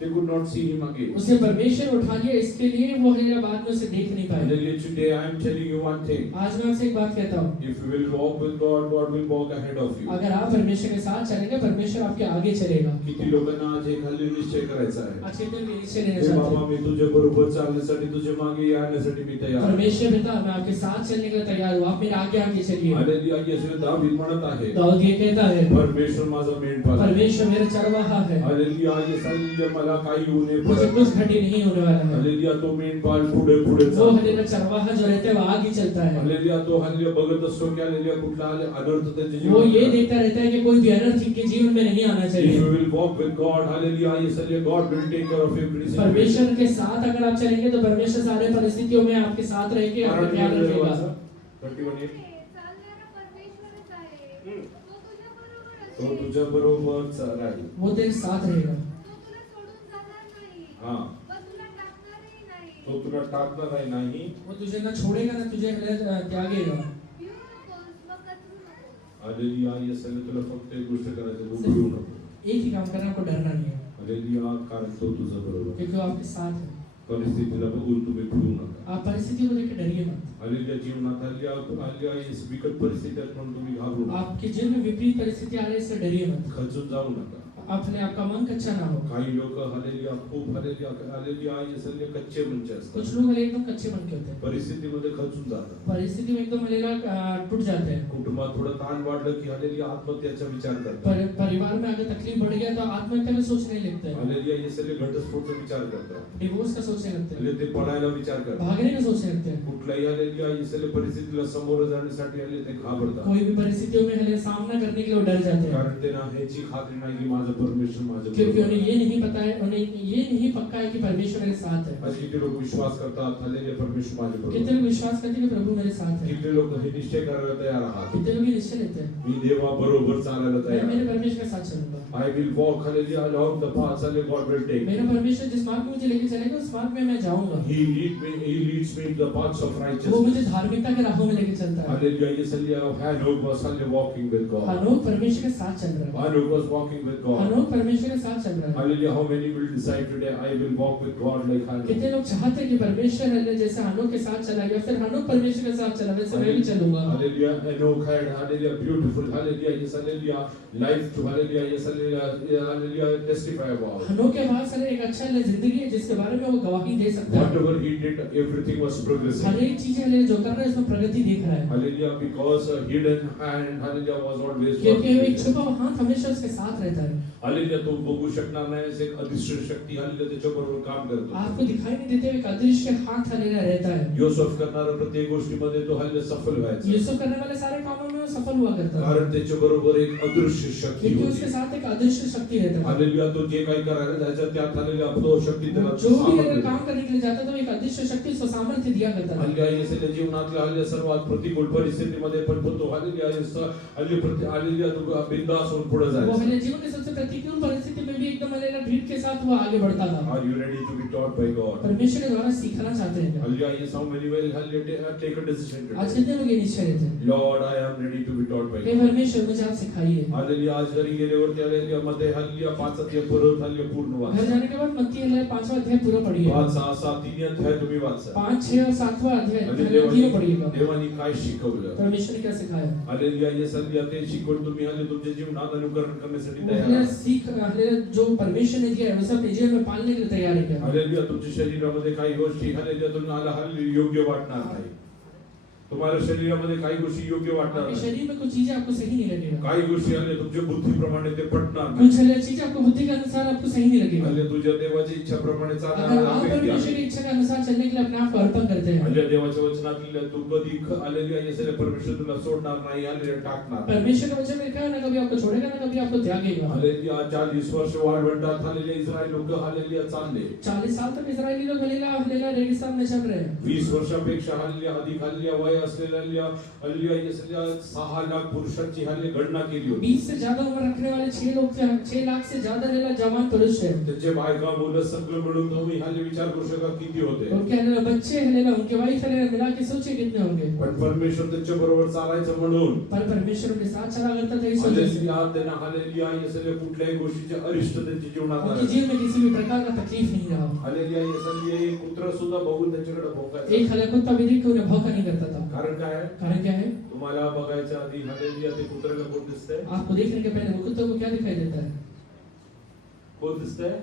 they could not see him again. उसे परमेश्वर उठा लिया, इसके लिए वो हनेरा बाद में उसे देख नहीं पाए। Hallelujah, today I am telling you one thing. आज मैं आपसे एक बात कहता हूँ, If you will walk with God, God will walk ahead of you. अगर आप परमेश्वर के साथ चलेंगे परमेश्वर आपके आगे चलेगा। किती लोकांना आज एक हल्ली निश्चय करायचा आहे. आज के दिन में निश्चय लेना हे चाहते बाबा, हैं। मी तुझ्या बरोबर चालण्यासाठी, तुझ्या मागे येण्यासाठी मी तयार आहे. परमेश्वर पिता मैं आपके साथ चलने के लिए तैयार हूँ, आप मेरे आगे आगे चलिए। हालेलुया, येशू दावीद म्हणत आहे, दाऊद ये कहता है, परमेश्वर माझा मेंढपाळ आहे. परमेश्वर मेरा चरवाहा है, हालेलुया, येशू मला काही होऊ नये मुझे पडेल. कुछ घटी नहीं होने वाला है। हालेलुया, तो मेंढपाळ पुढे पुढे वो चालतो. हनेरा चरवाहा जो रहता है वो आगे चलता है। हालेलुया, तो हालेलुया बघत असतो की हालेलुया कुठला अनर्थ त्याच्या वो ये जीवनात. देखता रहता है कि कोई भी अनर्थ इनके जीवन में नहीं आना If चाहिए। you will walk with God, hallelujah, Yeshu God will take care of every situation. परमेश्वर के साथ अगर आप चलेंगे तो परमेश्वर सारे परिस्थितियों में आपके साथ रह के आपका ख्याल रखेगा। 31 चालणारा परमेश्वरच आहे. हम्म. तो तुझ्याबरोबर तो असेल. तुझ्या बरोबर राहील. वो तेरे साथ रहेगा, तो तुला सोडून जाणार नाही. हा, व तुला टाकणारही नाही. तो तुला टाकणार आहे नाही. वो तुझे ना छोड़ेगा ना तुझे त्यागेगा। भिऊ नकोस व कचरू नकोस. हालेलुया, येशू तुला फक्त एक गोष्ट करायची, तू भिवू नको. एक ही काम करना, आपको डरना नहीं है हालेलुया, कारण तो तुझा बरोबर. क्योंकि वो आपके साथ है। परिस्थितीला बघून तुम्ही भिवू नका. आप परिस्थितियों को देख के डरिए मत। हालेलुया, जीवनात हालेलुया इस बिकट परिस्थितीत पण तुम्ही घाबरू नका. आपके जीवन में विपरीत परिस्थिति आ रही है इससे डरिए मत। खचून जाऊ नका. अपने आपका मन कच्चा ना हो। काही लोक हालेलुया खूप हालेलुया येशू कच्चे मनचे असतात. कुछ लोग एकदम कच्चे मन के होते हैं, परिस्थितीमध्ये खचून जातात. परिस्थिति में एकदम टूट जाते हैं। कुटुंबात थोडं ताण वाढलं की हालेलुया आत्महत्याचा विचार करतात. परिवार में अगर तकलीफ बढ़ गया तो आत्महत्या का सोचने लगते हैं, हालेलुया, येशू घटस्फोटचा विचार करतात. डिवोर्स का सोचने लगते हैं, हालेलुया, ते पळायला विचार करतात. भागने का सोचने लगते हैं। कुठल्याही हालेलुया येशू परिस्थितीला सामोरं जाण्यासाठी हालेलुया ते घाबरतात. कोई भी परिस्थितियों में हमें सामना करने के लिए वो डर जाते हैं, कारण त्यांना ह्याची खात्री नाही की माझा परमेश्वर माझ्या क्योंकि बरोबर उन्हें आहे. ये नहीं पता है, उन्हें ये नहीं पक्का है कि परमेश्वर मेरे साथ है। आज किती लोक विश्वास करतात हालेलुया परमेश्वर माझ्या बरोबर कितने आहे. लोग विश्वास करते हैं कि प्रभु मेरे साथ है, किती लोक हे निश्चय करायला तयार आहात, कितने लोग ये निश्चय लेते हैं मी देवा बरोबर चालायला मैं तयार मेरे आहे. परमेश्वर के साथ चलूंगा। I will walk hallelujah along the path hallelujah God will take me. मेरा परमेश्वर जिस मार्ग में मुझे लेके चलेगा उस मार्ग में मैं जाऊंगा। He leads me in the paths of वो righteousness. मुझे धार्मिकता के राहों में लेके चलता है। Hallelujah, yes, hallelujah. Hanok was hallelujah walking with God. हनोक परमेश्वर के साथ चल रहा है, Hanok was walking with God. हनोक परमेश्वर के साथ चल रहा है। Hallelujah, how many will decide today I will walk with God like Hanok? कितने लोग चाहते हैं कि परमेश्वर है जैसे हनोक के साथ चला या फिर हनोक परमेश्वर के साथ चला वैसे मैं भी चलूंगा। Hallelujah, Hanok had hallelujah beautiful hallelujah yes hallelujah life to hallelujah yes hallelujah testify about. हनोक के पास एक अच्छा जिंदगी है जिसके बारे में वो गवाही दे सकता है। Whatever he did, everything was progressing. हर एक चीज है जो कर रहा है उसमें प्रगति देख रहा है, Hallelujah, because a hidden hand hallelujah was always क्योंकि वो एक working. छुपा हुआ हाथ हमेशा उसके साथ रहता है। हालेलुया, तो बघू शकणार नाही असे एक अदृश्य शक्ती हालेलुया त्याच्याबरोबर काम करतो. आपको दिखाई नहीं देते हुए एक अदृश्य हाथ हलेला रहता है। योसेफ करणारा प्रत्येक गोष्टीमध्ये तो हालेलुया सफल व्हायचा. यूसुफ करने वाले सारे कामों में वो सफल हुआ करता है कारण त्याच्याबरोबर एक अदृश्य शक्ती क्योंकि उसके होती. साथ एक अदृश्य शक्ति रहता है। हालेलुया, तो जे काही करायला जायचं त्यात हालेलुया तो शक्ती त्याला जो भी अगर सामर्थ्य काम देते. करने के लिए जाता है तो एक अदृश्य शक्ति उसको सामर्थ्य दिया करता है। हालेलुया, येशूच्या जीवनातल्या हालेलुया सर्वात प्रतिकूल परिस्थितीमध्ये पण तो हालेलुया हालेलुया तो बिंदास होऊन पुढे वो जायचा. हमारे जीवन के सबसे प्रतिकूल परिस्थिति में भी एकदम हलेला भीड़ के साथ वो आगे बढ़ता था। Are you ready to be taught by God? परमेश्वर के द्वारा सीखना चाहते हैं क्या? Hallelujah, yes, how many will hallelujah take a decision आज today? कितने लोग ये निश्चय लेते हैं Lord, I am ready to be taught by hey God. परमेश्वर मुझे आप सिखाइए। हालेलुया, आज जरी गेल्यावरती हालेलुया मध्ये हालेलुया 5 अध्याय परत हालेलुया पूर्ण घर वाचा. जाने के बाद मत्ती हलेला 5वां अध्याय पूरा पढ़िए। 5, 6, 7 तीन अध्याय तुम्ही वाचा. 5, 6 और 7वां अध्याय आणि हलेला तीनों पढ़िएगा। देवानी काय शिकवलं, परमेश्वर ने क्या सिखाया? हालेलुया, ये सध्या ते शिकवून तुम्ही हालेलुया तुमच्या जीवनात अनुकरण करण्यासाठी तयार हलेला आहात. सीख हलेला जो परमेश्वर ने दिया है वो सब अपने जीवन में पालने के लिए तैयार है क्या? हालेलुया, तुमच्या शरीरामध्ये काही गोष्टी हालेलुया तुम्हाला हालेलुया योग्य वाटणार नाही. तुम्हाला शरीरामध्ये काही गोष्टी योग्य वाटणार आपके नाही. शरीर में कुछ चीजें आपको सही नहीं लगेगा, काही गोष्टी आले तुमच्या बुद्धीप्रमाणे ते पटणार कुछ नाही. चीजें आपको बुद्धि के अनुसार आपको सही नहीं लगेगा. आले तुझ्या देवाची इच्छाप्रमाणे अगर चालणारा आप व्यक्ती परमेश्वर आहे. की इच्छा के अनुसार चलने के लिए अपने आप को अर्पण करते हैं, आले देवाच्या वचनातल्या तू कधी आलेली येसले परमेश्वर तुला सोडणार नाही, आले टाकणार. परमेश्वर का वचन में लिखा है ना कभी आपको छोड़ेगा ना कभी आपको त्यागेगा. हालेलुया. 40 वर्ष वाळवंटात हालेलुया इस्रायल लोक हालेलुया चालले. 40 साल तक इजरायली लोग हलेला रेगिस्तान में चल रहे हैं. 20 वर्षापेक्षा हालेलुया अधिक हालेलुया वय असलेल्या हालेलुया येसल्या 6 लाख पुरुषांची हालेलुया गणना केली होती. 20 से ज्यादा उम्र रखने वाले 6 लाख से ज्यादा हलेला जवान पुरुष है. त्याचे बायका मुलं सगळं मिळून तुम्ही हाले विचार करू शकता किती होते. उनके हलेला बच्चे हलेला उनके वाइफ हलेला मिला के सोचे कितने होंगे. पण परमेश्वर त्यांच्या बरोबर चालायचं म्हणून पर परमेश्वर उनके साथ चला करता था. इस वजह से हालेलुया त्यांना हालेलुया येसले कुठल्याही गोष्टीचे अरिष्ट त्यांच्या जीवनात उनके आले. जीवन में किसी भी प्रकार का तकलीफ नहीं रहा. हालेलुया येसले एक पुत्र सुद्धा बघून त्यांच्याकडे भोकायचा. एक हले कुत्ता भी देख के उन्हें भौंका नहीं करता था. कारण काय आहे? कारण क्या है? तुम्हाला बघायच्या आधी हालेलुया ते कुत्र्याला कोण दिसतंय? आपको देखने के पहले वो कुत्ते को क्या दिखाई देता है? कोण दिसतंय?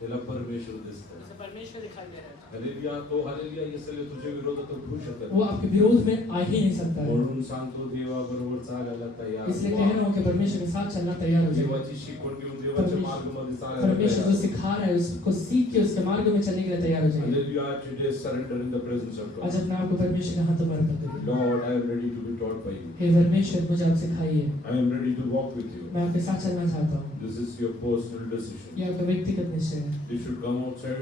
त्याला परमेश्वर दिसतंय. परमेश्वर दिखाई दे रहा है. हालेलुया. तो हालेलुया येसले तुझ्या विरोधात उठू शकत वो आपके विरोध में आ ही नहीं सकता है. म्हणून सांगतो देवा बरोबर चालायला तयार इसलिए कह व्हा. रहा हूँ कि परमेश्वर के साथ चलना तैयार हो जाए. देवाची शिकवण घेऊन देवाच्या मार्गामध्ये चालायला परमेश्वर तयार. जो सिखा रहा है उसको सीख के उसके मार्ग में चलने के लिए तैयार हो जाए. Hallelujah. Today surrender in the presence of आज God. अपने आप को परमेश्वर के हाथों में अर्पण करिए. Lord, I am ready to be taught by you. हे परमेश्वर मुझे आप सिखाइए. I am ready to walk with you. मैं आपके साथ चलना चाहता हूँ. This is your personal decision. ये आपका व्यक्तिगत निश्चय है. You should come outside,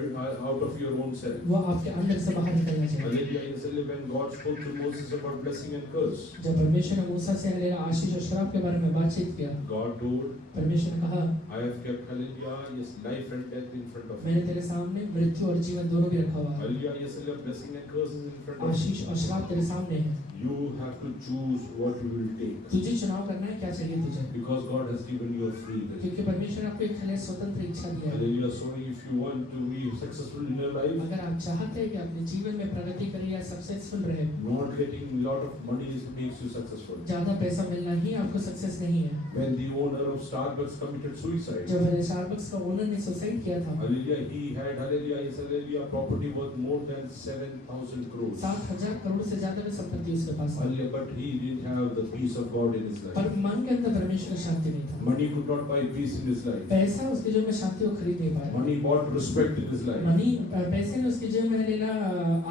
out of your own self. वो आपके अंदर से बाहर निकलना चाहिए. Hallelujah. Yesterday when God spoke to Moses about blessing and curse, जब परमेश्वर ने मूसा से हलेला आशीष और श्राप के बारे में बातचीत किया, God told, परमेश्वर ने कहा, I have kept Hallelujah, yes, life and death in front of you. मैंने तेरे सामने मृत्यु और जीवन दोनों भी रखा हुआ है. Hallelujah. Yesterday blessing and curse is in front of you. आशीष और श्राप तेरे सामने है. You have to choose what you will take. तुझे चुनाव करना है क्या चाहिए तुझे. Because God has given you a free will. क्योंकि परमेश्वर ने आपको एक हले स्वतंत्र इच्छा दिया है. Hallelujah. So if you want to be successful in your life, अगर आप चाहते हैं कि अपने जीवन में प्रगति करें या सक्सेसफुल रहे, not getting a lot of money makes you successful. ज्यादा पैसा मिलना ही आपको सक्सेस नहीं है. When the owner of Starbucks committed suicide, जब स्टारबक्स का ओनर ने सुसाइड किया था, Hallelujah, he had Hallelujah, yes, Hallelujah, property worth more than 7,000 crores. 7,000 crore से ज्यादा की संपत्ति उसके पास है. Hallelujah, but he didn't have the peace of God in his life. पर मन के अंदर परमेश्वर की शांति नहीं था. Money could not buy peace in his life. पैसा उसके जीवन में शांति को खरीद नहीं पाया. Money bought respect in his life. Money पैसे ने उसके जीवन में लेना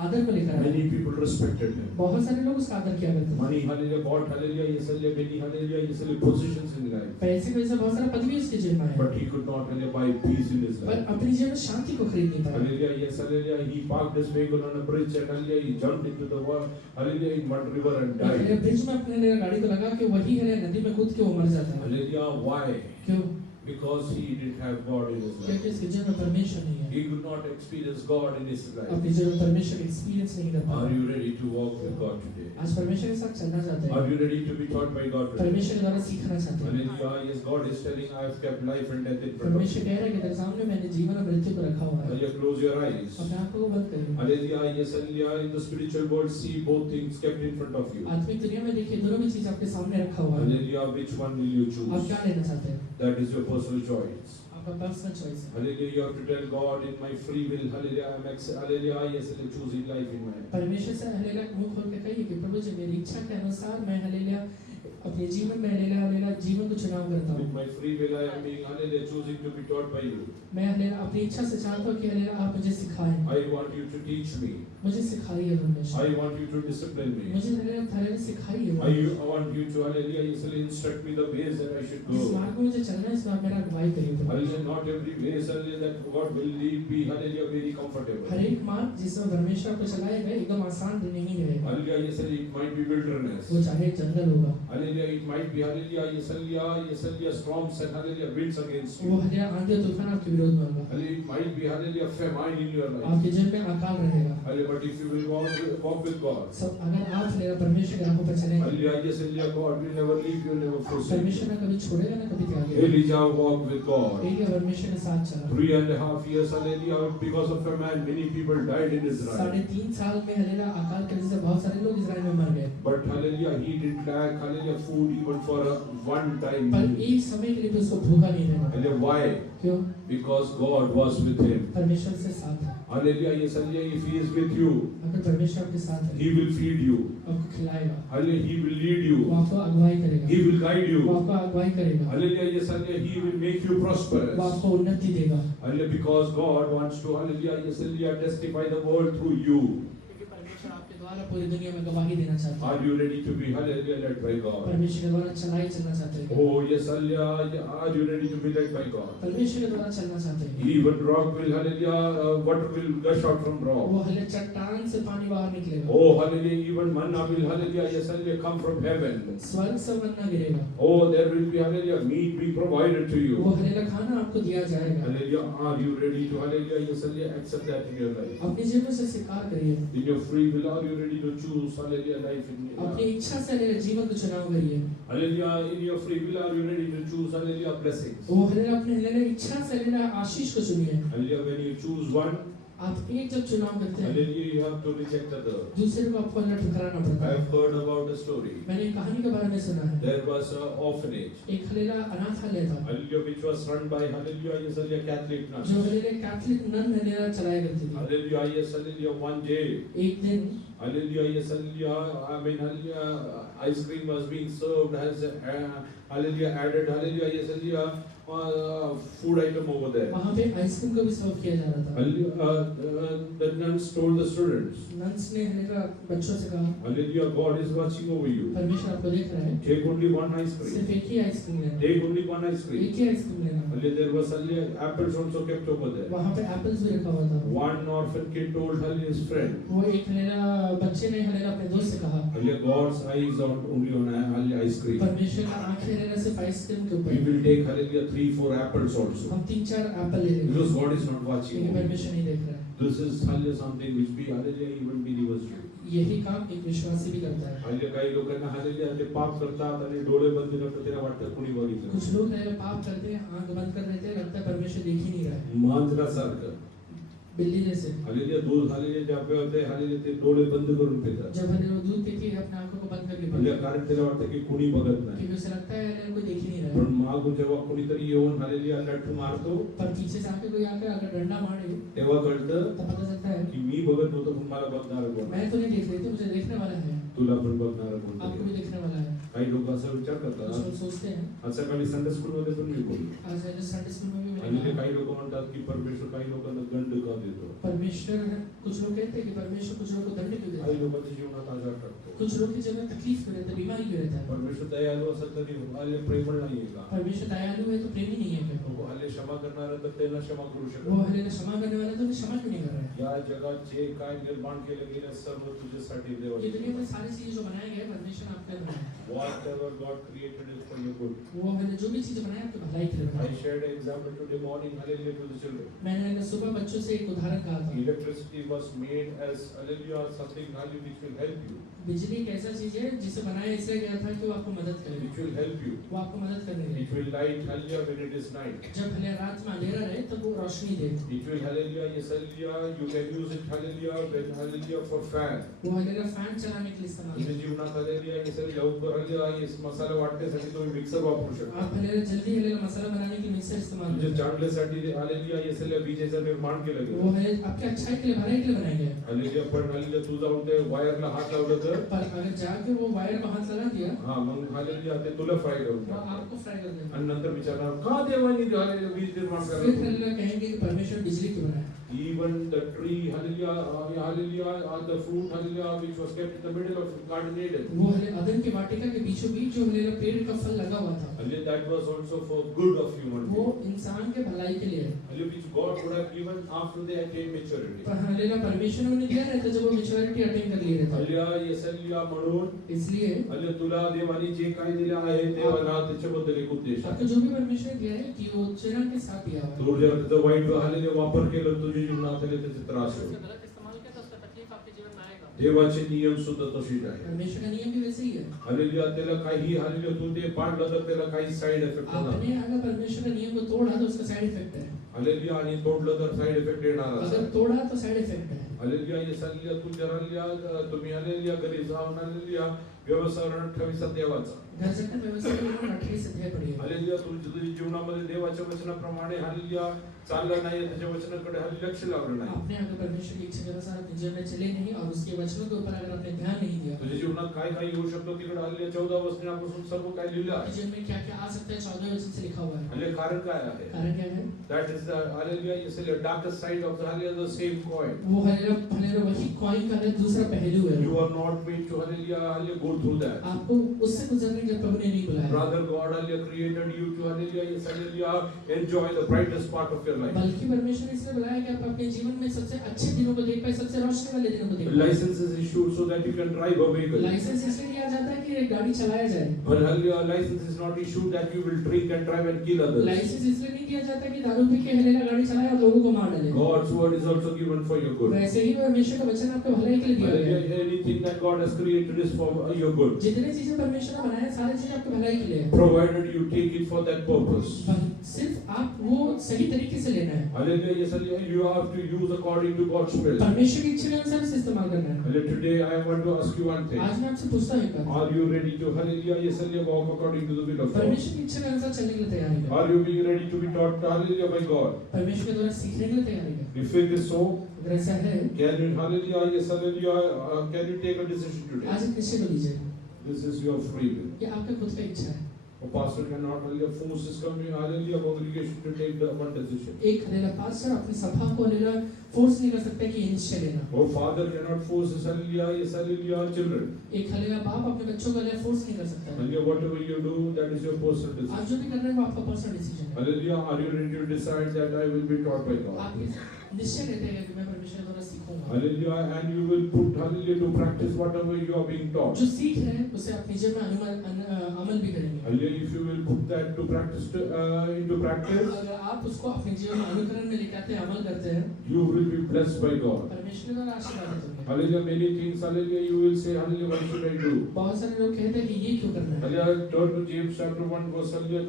आदर को लेकर आया. Many people respected him. बहुत सारे लोग उसका आदर किया करते थे. Money, Hallelujah, bought Hallelujah, yes, Hallelujah, many Hallelujah, yes, Hallelujah, positions in life. पैसे की वजह से बहुत सारा पद भी उसके जीवन में आया. But he could not Hallelujah, buy peace in his पर life. अपने जीवन में शांति को खरीद नहीं पाया. Hallelujah, yes, Hallelujah, he parked his vehicle on a bridge and Hallelujah, he jumped into the water, Hallelujah, in one river and अपने died. Bridge में अपने गाड़ी को लगा के वही है नदी में कूद के वो मर जाता है. Hallelujah, why? क्यों? Because he didn't have God in his life. क्योंकि उसके जीवन में परमेश्वर नहीं है. He could not experience God in his life. अपने जीवन में परमेश्वर एक्सपीरियंस नहीं कर Are पाया. you ready to walk with God today? आज परमेश्वर के साथ चलना चाहते हैं. Are you ready to be taught by God today? परमेश्वर के द्वारा सीखना चाहते हैं. Hallelujah, yes, God is telling, I have kept life and death in front of परमेश्वर you. कह रहा है कि तेरे सामने मैंने जीवन और मृत्यु को रखा हुआ है. Hallelujah, close your eyes. अपने आंखों को बंद करिए. Hallelujah, yes, Hallelujah, in the spiritual world, see both things kept in front of you. आत्मिक दुनिया में देखिए दोनों भी चीज आपके सामने रखा हुआ है. Hallelujah, which one will you आप choose? क्या लेना चाहते हैं? That is your personal choice. आपका पर्सनल चॉइस है. Hallelujah, you have to tell God in my free will, Hallelujah, I am Hallelujah, yes, I am choosing life in my life. परमेश्वर से हलेला मुंह खोल के कहिए कि प्रभु जी मेरी इच्छा के अनुसार मैं हलेला अपने जीवन में हलेला जीवन को चुनाव करता With हूँ. my free will, I am being Hallelujah, choosing to be taught by you. मैं हलेला अपनी इच्छा से चाहता हूँ कि हलेला आप मुझे सिखाएं. I want you to teach me. मुझे सिखाइए परमेश्वर. I want you to discipline me. मुझे हलेला सिखाइए. I want you to Hallelujah, yes, instruct me the ways that I should इस go. मार्ग में मुझे चलना है, इसमें आप मेरा अगुवाई करिए प्रभु. Hallelujah, not every way, Hallelujah, that God will lead me, Hallelujah, very comfortable. हर एक मार्ग जिसमें परमेश्वर आपको चलाएगा एकदम आसान नहीं रहेगा. Hallelujah, yes, it might be wilderness. वो चाहे जंगल होगा, Hallelujah, it might be Hallelujah, yes, Hallelujah, storms and Hallelujah, winds against वो you. हलेला आंधी और तूफान आपके विरोध में होगा. Hallelujah, it might be Hallelujah, famine in your life. आपके जीवन में अकाल रहेगा. Hallelujah, but if you will walk with God, सब अगर आप हलेला परमेश्वर के राहों पर चलेंगे, Hallelujah, yes, Hallelujah, God will never leave you, never forsake परमेश्वर you. ना कभी छोड़ेगा ना कभी त्यागेगा. Elijah walked with God. Elia परमेश्वर के साथ चला. 3.5 years, Hallelujah, because of a man, many people died in Israel. 3.5 साल में हलेला अकाल की वजह से बहुत सारे लोग इजराइल में मर गए. But Hallelujah, he didn't lack Hallelujah food even for a one time. पर एक समय के लिए भी उसको भूखा नहीं रहना. Hallelujah, why? क्यों? Because God was with him. परमेश्वर से साथ है. Hallelujah Yeshu if he is with you, अगर परमेश्वर आपके साथ है, he will feed you. आपको खिलाएगा, Hallelujah, he will lead वो you. आपको अगुवाई करेगा, He will guide वो you. आपको अगुवाई करेगा, Hallelujah, Yeshu he will make you prosperous. वो आपको उन्नति देगा, Hallelujah, because God wants to, hallelujah, yीशु testify the world through you. क्योंकि परमेश्वर आपके द्वारा पूरी दुनिया में गवाही देना चाहता है। Are you ready to be, hallelujah, led by God? परमेश्वर के द्वारा चलाए चलना चाहते हैं, Oh, yes, hallelujah, are you ready to be led by God? परमेश्वर के द्वारा चलना चाहते हैं। Even rock will, hallelujah, water will gush out from rock. वो हले चट्टान से पानी बाहर निकलेगा, Oh, hallelujah, even manna will, hallelujah, yes, hallelujah, come from heaven. स्वर्ग से मन्ना गिरेगा, Oh, there will be, hallelujah, meat be provided to वो you. हले खाना आपको दिया जाएगा। Hallelujah, are you ready to, hallelujah, yes, hallelujah, accept that in your life? अपने जीवन से स्वीकार करिए, In your free will, are you ready to choose, hallelujah, life in your अपनी life? इच्छा से जीवन को चुनाव करिए, Hallelujah, in your free will, are you ready to choose, hallelujah, blessings? वो हले अपने हले इच्छा से हले आशीष को चुनिए। Hallelujah, when you choose one, आप एक जब चुनाव करते हैं, hallelujah, you have to reject the other. दूसरे को आपको हले ठुकराना पड़ता I है। have heard about a story. मैंने एक कहानी के बारे में सुना है, There was an orphanage, एक हलेला अनाथालय था, hallelujah, which was run by, hallelujah, yes, hallelujah, Catholic nuns. जो हलेले कैथोलिक नन हलेला चलाया करती थी। Hallelujah, yes, hallelujah, one day, एक दिन hallelujah, yes, hallelujah, I mean, hallelujah, ice cream was being served as, hallelujah, added, hallelujah, yes, hallelujah, food item over there. वहाँ पे ice cream को भी सर्व किया जा रहा था। Hallelujah, the nuns told the students, nun's ने हलेला बच्चों से कहा, hallelujah, God is watching over you. परमेश्वर आपको देख रहा है, Take only one ice cream. सिर्फ एक ही आइसक्रीम लेना, Take only one ice एक cream. ही आइसक्रीम लेना। Hallelujah, there was, hallelujah, apples also kept over there. वहाँ पे एप्पल्स भी रखा हुआ था। One orphan kid told, hallelujah, his friend, वो एक हलेला बच्चे ने हलेला अपने दोस्त से कहा, hallelujah, God's eyes are only on, hallelujah, ice cream. परमेश्वर का आंखें हलेला सिर्फ आइसक्रीम के We ऊपर। will take, hallelujah, 3-4 apples also. हम 3-4 एप्पल ले लेंगे, Because God is not watching लेकिन over you. परमेश्वर नहीं देख रहा है। This is, hallelujah, something which we, hallelujah, even believers do. यही काम एक विश्वासी भी करता है। हल्ली काही लोकांना हल्ली ते पाप करतात आणि डोळे बंद करतात त्यांना वाटतं कोणी बघितलं कुछ लोग हलेला पाप करते हैं, आंख बंद कर देते हैं, लगता है परमेश्वर देख ही नहीं रहा है। मांजरासारखं बिल्ली जैसे हल्ली दूध हल्ली जे होते हल्ली ते डोळे बंद करून पितात जब हलेला दूध पीती है अपने आंखों को बंद करके हल्ली पीती है, कारण त्याला वाटतं की कोणी बघत नाही क्योंकि उसे लगता है हलेला कोई देख ही नहीं रहा है। पण मागून जेव्हा कोणीतरी येऊन हल्ली लठ्ठ मारतो पर पीछे से आके कोई आकर अगर डंडा मारे तेव्हा कळतं तो पता चलता है की मी बघत नव्हतो पण मला बघणार कोण मैं तो नहीं देख रही थी, मुझे देखने वाला है, तुला पण बघणार कोण आपको भी देखने वाला है। काही लोक असं विचार कुछ करतात लोग सोचते हैं, आज सकाळी संडे स्कूल मध्ये पण मी बोललो आज मैंने संडे स्कूल में भी आणि मैंने ते कहा, काही लोक म्हणतात की परमेश्वर काही लोकांना दंड का देतो परमेश्वर कुछ लोग कहते हैं कि परमेश्वर कुछ लोगों को दंड क्यों देता काही है, लोकांच्या जीवनात आजार टाकतो कुछ लोग की जीवन में तकलीफ क्यों रहता है, बीमारी क्यों रहता है। परमेश्वर दयालू असेल तरी हल्ली प्रेमळ नाहीये का परमेश्वर दयालु है तो प्रेमी नहीं है क्या? तो हल्ली क्षमा करणारा तर त्यांना क्षमा करू वो शकत हलेला क्षमा करने वाला तो क्षमा क्यों नहीं कर रहा है? या जगात जे काय निर्माण केलं गेलं सर्व तुझ्यासाठी ये देवाने दुनिया में सारी चीजें जो बनाई गई है परमेश्वर ने आपके लिए बनाया है। whatever God created is for your good. वो हमें जो भी चीजें बनाई आपके भलाई के लिए I बनाई। shared an example today morning hallelujah to the children. मैंने सुबह बच्चों से एक उदाहरण कहा था, Electricity was made as hallelujah something hallelujah which will help you, बिजली एक ऐसा चीज है जिसे बनाया इसलिए गया था कि वो आपको मदद करे, which will help you, वो आपको मदद करने it के will light hallelujah when it is night. जब हले रात में अंधेरा रहे तब वो रोशनी दे। It will hallelujah yes hallelujah you can use it hallelujah when hallelujah for fan. वो हलेला फैन चलाने के लिए इस्तेमाल तुझ्या करते जीवनात हल्लेली आहे सर लवकर हल्ली आहे मसाला वाटण्यासाठी तुम्ही मिक्सर वापरू हैं। शकता आप हलेला जल्दी हलेला मसाला बनाने के लिए मिक्सर इस्तेमाल तुझ्या करते हैं। चांगल्यासाठी हल्लेली आहे सर विजेचं निर्माण केलं वो गेलं हले आपके अच्छाई के लिए भलाई के लिए बनाया गया है। हल्लेली पण हल्ली तू जाऊन ते वायरला हात लावलं तर पर अगर जाके वो वायर को हाथ लगा दिया हा मग हल्लेली ते तुला फ्राय करून वो टाकतं. आपको फ्राई कर देगा। आणि नंतर विचारणार का देवानी हल्लेली वीज निर्माण फिर करायला हलेला कहेंगे कि परमेश्वर बिजली क्यों बनाया? even the tree hallelujah the fruit hallelujah which was kept in the middle of garden Eden वो हले अदन के वाटिका के बीचों बीच जो हलेला पेड़ का फल लगा हुआ था, hallelujah that was also for good of human वो being इंसान के भलाई के लिए है। hallelujah which God would have given after they attained maturity पर हलेला परमेश्वर ने उन्हें दिया रहता जब वो मैच्योरिटी अटेन कर लिए रहता। hallelujah yes hallelujah म्हणून इसलिए hallelujah तुला देवानी जे काही दिले आहे देवाला त्याच्याबद्दल एक उद्देश आपको आहे जो भी परमेश्वर ने दिया है कि वो चरण के साथ दिया हुआ है। तू जर त्याचा वाईट hallelujah वापर केला तुझ्या जीवनात त्याचे त्रास उसका होईल गलत इस्तेमाल किया तो उसका तकलीफ आपके जीवन में आएगा। देवाचे नियम सुद्धा तशीच आहे परमेश्वर का नियम भी वैसे ही है। hallelujah त्याला काही hallelujah तू ते पाळलं तर त्याला काही साइड इफेक्ट होणार आपने अगर परमेश्वर के नियम को तोड़ा तो उसका साइड इफेक्ट है, hallelujah आणि तोडलं तर साइड इफेक्ट येणारच अगर आहे तोड़ा तो साइड इफेक्ट है। हालेलुया येस हालेलुया तुझ्या हालेलुया तुम्ही हालेलुया घरी जाऊन हालेलुया व्यवसाय 28 देवाचा घर जाकर व्यवस्था करून 28 अध्याय पढिए हालेलुया तुझ्या जीवनामध्ये देवाच्या वचनाप्रमाणे हालेलुया चाललं नाही त्याच्या वचनाकडे हालेलुया लक्ष लावलं नाही आपने अगर परमेश्वर की इच्छा के अनुसार अपने जीवन में चले नहीं और उसके वचनों के ऊपर अगर आपने ध्यान नहीं दिया तुझ्या जीवनात काय काय येऊ शकतो तिकडे हालेलुया 14 वचनापासून सर्व काय लिहिलं आपके आहे जीवन में क्या क्या आ सकता है 14वें वचन से लिखा हुआ है हालेलुया कारण काय आहे कारण क्या है that is the hallelujah is the darkest side of the hallelujah the same coin वो हालेलुया वही कॉइन का दूसरा पहलू है you are not made to hallelujah go through that आपको उससे गुजरने के प्रभु ने नहीं बुलाया rather God hallelujah created you to hallelujah yes hallelujah enjoy the brightest part of your life बल्कि परमेश्वर ने इसलिए बुलाया कि आप अपने जीवन में सबसे अच्छे दिनों को देख पाए सबसे रोशनी वाले दिनों को देख पाए license is issued so that you can drive a vehicle license इसलिए दिया जाता है कि गाड़ी चलाया जाए but hallelujah license is not issued that you will drink and drive and kill others license इसलिए नहीं दिया जाता कि दारू पी के हलेला गाड़ी चलाए और लोगों को मार डाले God's word is also given for your good वैसे ही परमेश्वर का वचन आपके भलाई के लिए दिया गया है hallelujah anything that God has created is for your good जितने चीजें परमेश्वर ने बनाया सारी चीजें आपके भलाई के लिए है provided you take it for that purpose सिर्फ आप वो सही तरीके से लेना है hallelujah yes hallelujah you have to use according to God's will परमेश्वर की इच्छा के अनुसार इसे इस्तेमाल करना है hallelujah today I want to ask you one thing आज मैं आपसे पूछता हूं एक बात are you ready to hallelujah yes hallelujah walk according to the will of God परमेश्वर की इच्छा के अनुसार चलने के लिए तैयार है are you being ready to be taught hallelujah by God परमेश्वर के द्वारा सीखने के लिए तैयार है if it is so अगर ऐसा है can you hallelujah yes hallelujah can you take a decision today आज एक निश्चय कर लीजिए this is your free will ये आपका खुद का इच्छा है a pastor cannot hallelujah force his community hallelujah congregation to take the one decision एक हलेला पास्टर अपनी सभा को हलेला फोर्स नहीं कर सकता कि ये निश्चय लेना oh father cannot force his hallelujah yes hallelujah children एक हलेला बाप अपने बच्चों को हलेला फोर्स नहीं कर सकता hallelujah whatever you do that is your personal decision आप जो भी कर रहे हैं वो आपका पर्सनल डिसीजन है hallelujah are you ready to decide that I will be taught by God आप ये निश्चय लेते हैं कि मैं परमेश्वर द्वारा सीखूंगा hallelujah and you will put hallelujah to practice whatever you are being taught जो सीख रहे हैं उसे आप निज में अमल भी करेंगे hallelujah if you will put that to practice into practice अगर आप उसको अपने जीवन में अनुकरण में लेकर आते हैं अमल करते हैं you will be blessed by God परमेश्वर द्वारा आशीर्वादित होंगे hallelujah many things hallelujah you will say hallelujah what should I do बहुत सारे लोग कहते हैं कि ये क्यों करना है hallelujah turn to James chapter 1 verse hallelujah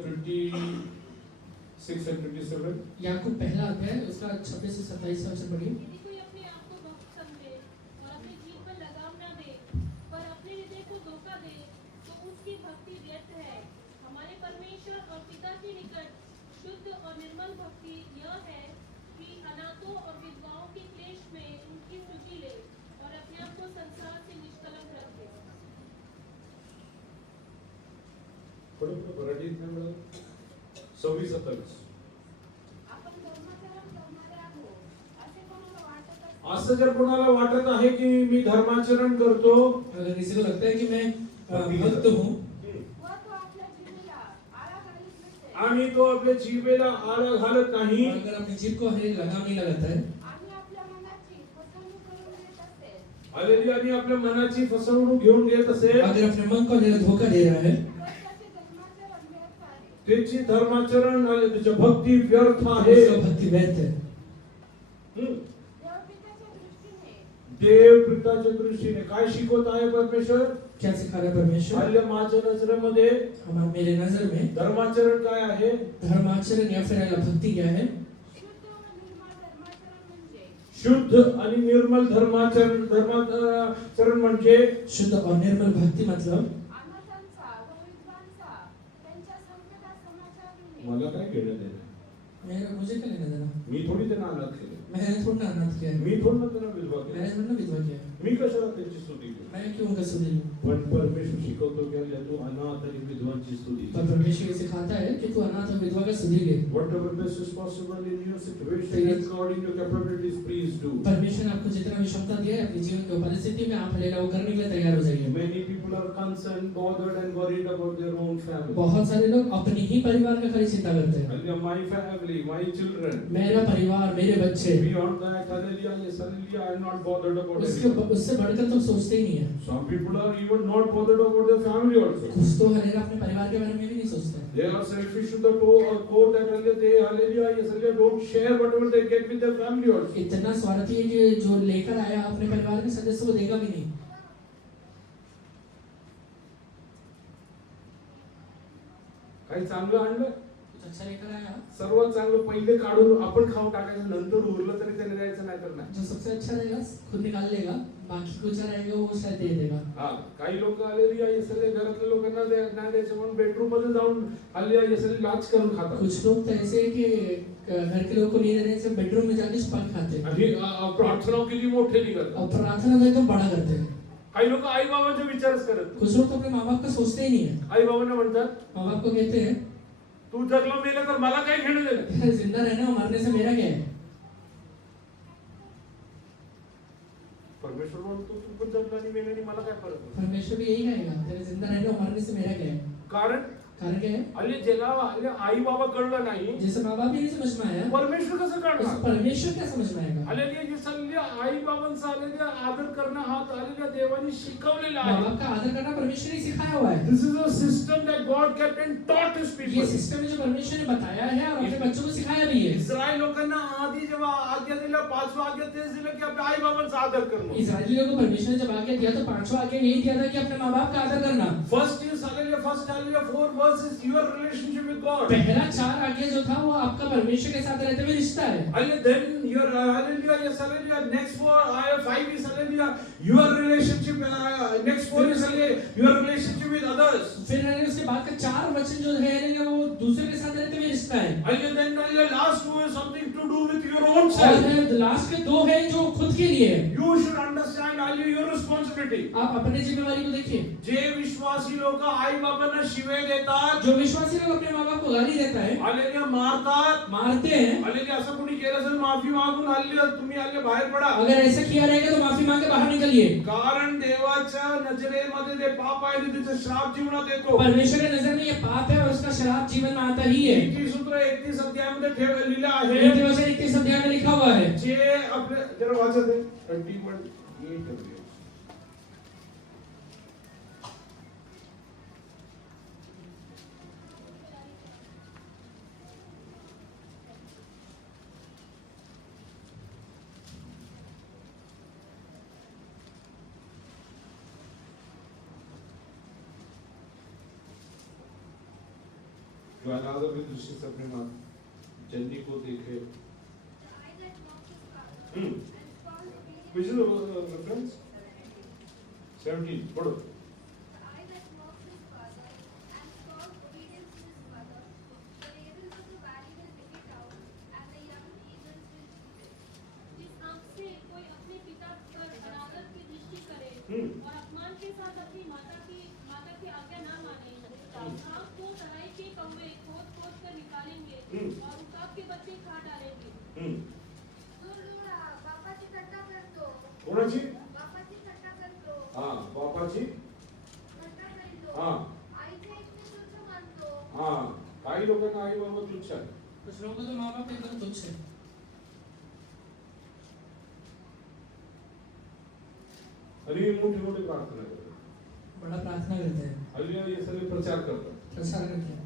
26 and 27 याकूब पहला अध्याय उसका 26 से 27 वचन पढ़िए यदि कोई अपने आप को भक्त समझे और अपनी जीभ पर लगाम न दे पर अपने हृदय को धोखा दे तो उसकी भक्ति व्यर्थ है हमारे परमेश्वर और पिता के निकट शुद्ध और निर्मल भक्ति यह है कि अनाथों और विधवाओं के क्लेश में उनकी स्तुति ले और अपने आप को संसार से निष्कलंक रखे थोडं मराठीत नाही मिळत 26-27 आपण धर्माचरण करणारे आहोत असे कोणाला वाटत असेल असं जर कोणाला वाटत आहे की मी धर्माचरण करतो अगर किसी को लगता है कि मैं भक्त हूँ व तो आपल्या जीवेला आळा घालीत नसेल आणि तो आपल्या जीवेला आळा घालत नाही और अगर अपनी जीभ को हरे लगाम नहीं लगाता है आणि आपल्या मनाची फसवणूक करून देत असेल हालेलुया आणि आपल्या मनाची फसवणूक घेऊन घेत असेल अगर अपने मन को हलेला धोखा दे रहा है तर त्याचे धर्माचरण व्यर्थ आहे त्याची धर्माचरण आणि त्याची भक्ती व्यर्थ आहे उसका भक्ति व्यर्थ है हम्म. देवपिताच्या दृष्टीने देव पिताच्या दृष्टीने काय शिकवत आहे परमेश्वर क्या सिखा रहा है परमेश्वर हल्ल्या माझ्या नजरेमध्ये हमारे मेरे नजर में धर्माचरण काय आहे धर्माचरण या फिर भक्ति क्या है शुद्ध व निर्मळ धर्माचरण म्हणजे शुद्ध आणि निर्मल धर्माचरण म्हणजे शुद्ध और निर्मल भक्ति मतलब अनाथांचा व विधवांचा त्यांच्या संकटात समाचार मला काय घेणं देणं मुझे क्या लेना देना मी थोडी त्यांना अनाथ केले मैंने थोड़ा ना अनाथ किया है मी थोडं ना त्यांना विधवा केलं मैंने थोड़ा ना विधवा किया है मी कशाला त्यांची स्तुती केली मैं क्यों उनका स्तुति लूं पण परमेश्वर शिकवतो की हल्ल्या तू अनाथ आणि विधवांची स्तुती पर परमेश्वर ये सिखाता है कि तू अनाथ और विधवा का स्तुति ले whatever best is possible in your situation according to capabilities please do परमेश्वर ने आपको जितना भी क्षमता दिया है अपने जीवन की परिस्थिति में आप हलेला वो करने के लिए तैयार हो जाइए many people are concerned bothered and worried about their own family बहुत सारे लोग अपने ही परिवार का खाली चिंता करते हैं hallelujah my family my children मेरा परिवार मेरे बच्चे beyond that hallelujah yes hallelujah I am not bothered about उसके it उससे बढ़कर तो सोचते ही नहीं है some people are even not bothered about their family also कुछ तो हलेला अपने परिवार के बारे में भी नहीं सोचते they are selfish to the core that hallelujah they hallelujah yes hallelujah don't share whatever they get with their family also इतना स्वार्थी है कि जो लेकर आया अपने परिवार के सदस्य को देगा भी नहीं काही चांगलं आणलं अच्छा लेकर आया सर्वात चांगलं पहिले काढून आपण खाऊन टाकायचं, नंतर उरलं तरी त्याने द्यायचं, नाही तर नाही. जो सबसे अच्छा रहेगा खुद निकाल लेगा, बाकी कुछ रहेगा वो शायद दे देगा. हा, काही लोक आलेली आहे सगळे घरातल्या लोकांना नाही द्यायचं म्हणून बेडरूम मध्ये जाऊन आली आहे सगळी लाच करून खातात. कुछ लोग तो ऐसे है कि घर के लोगों को नहीं देने से बेडरूम में जाके छुपा के खाते हैं आणि प्रार्थना किती मोठे निघतात. और प्रार्थना तो एकदम बड़ा करते हैं. काही लोक आई बाबांचा विचारच करत नाही. कुछ लोग तो अपने माँ बाप का सोचते ही नहीं है. आई बाबांना म्हणतात माँ बाप को कहते हैं तू जगला मेला तर मला काय घेणं देणं. जिंदा रहने और मरने से मेरा क्या है. परमेश्वर म्हणतो तू पण जगला आणि मेला आणि मला काय फरक पडतो. परमेश्वर भी यही कहेगा तेरे जिंदा रहने और मरने से मेरा क्या है. कारण कारण क्या है. अरे ज्याला आई बाबा कळलं नाही जैसे माँ बाप ही नहीं समझ में आया परमेश्वर कसं तो कळणार. परमेश्वर क्या समझ में आएगा. आलेल्या जे सल्ले आई बाबांचा आलेल्या आदर करणं हा आलेल्या देवानी शिकवलेला माँ आहे. बाप का आदर करना परमेश्वर ने सिखाया हुआ है. This is a system that God kept and taught his ये पीपल. सिस्टम है जो परमेश्वर ने बताया है और अपने बच्चों को सिखाया भी है. इस्रायल लोकांना आधी जेव्हा आज्ञा दिलं, पाचवा आज्ञा तेच दिलं की आपल्या आई बाबांचा आदर करणं. इस्राएलियों को परमेश्वर ने जब आज्ञा दिया तो पांचवा आज्ञा यही दिया था कि अपने माँ बाप का आदर करना. First is hallelujah, first hallelujah 4 verses your relationship with God. पहला 4 आज्ञा जो था वो आपका परमेश्वर के साथ रहते हुए रिश्ता है. And then your hallelujah, yes hallelujah, next 5 is hallelujah, your relationship, next 4 is hallelujah, your relationship with others. फिर उसके बाद का 4 वचन जो है वो दूसरे के साथ रहते हुए रिश्ता है. And then the last 2 is something to do with your own self. और लास्ट के 2 है जो खुद के लिए है. You should understand hallelujah your responsibility. आप अपने जिम्मेवारी को देखिए. जे विश्वासी लोक आई बाबांना शिवे देतात, जो विश्वासी लोग अपने माँ बाप को गाली देता है, हallelujah मारतात, मारते हैं, हallelujah असं कोणी केलं असेल माफी मागून हल्ले तुम्ही हल्ले बाहेर पडा. अगर ऐसा किया रहेगा तो माफी मांग के बाहर निकलिए. कारण देवाच्या नजरेमध्ये ते पाप आहे आणि त्याचा श्राप जीवनात येतो. परमेश्वर की नजर में ये पाप है और उसका श्राप जीवन में आता ही है. नीतिसूत्र 31 अध्यायामध्ये लिहिलं आहे. नीति वचन 31 अध्याय में लिखा हुआ है. जे आपले जरा वाचत आहे 21:8. जो अनादर की दृष्टि से अपने माँ जन्नी को देखे. I that mocked his father and spoiled obedience. Which is the reference? 17. पढ़ो. I that mocked his father and spoiled obedience to his mother. The ravens of the valley will pick it out, and the young eagles will choose it. जिस आंख से कोई अपने पिता पर अनादर की दृष्टि करे और अपमान के साथ अपनी माता की आज्ञा ना माने, आंख को तराई के कौवे खोद कर निकालेंगे और उकाब के बच्चे खा डालेंगे. दूर दूर बापाची थट्टा करतो. कोणाची? बापाची थट्टा करतो. हा, बापाची. थट्टा करतो. हा. आईचे इतके तुच्छ मानतो. हा, काही लोकांना आई बाबा तुच्छ आहे. कुछ लोगों को तो माँ बाप एकदम तुच्छ है. आणि मोठी मोठी प्रार्थना करतात. बड़ा प्रार्थना करते हैं, हल्ली हे सगळे प्रचार करतात. प्रसार करते हैं.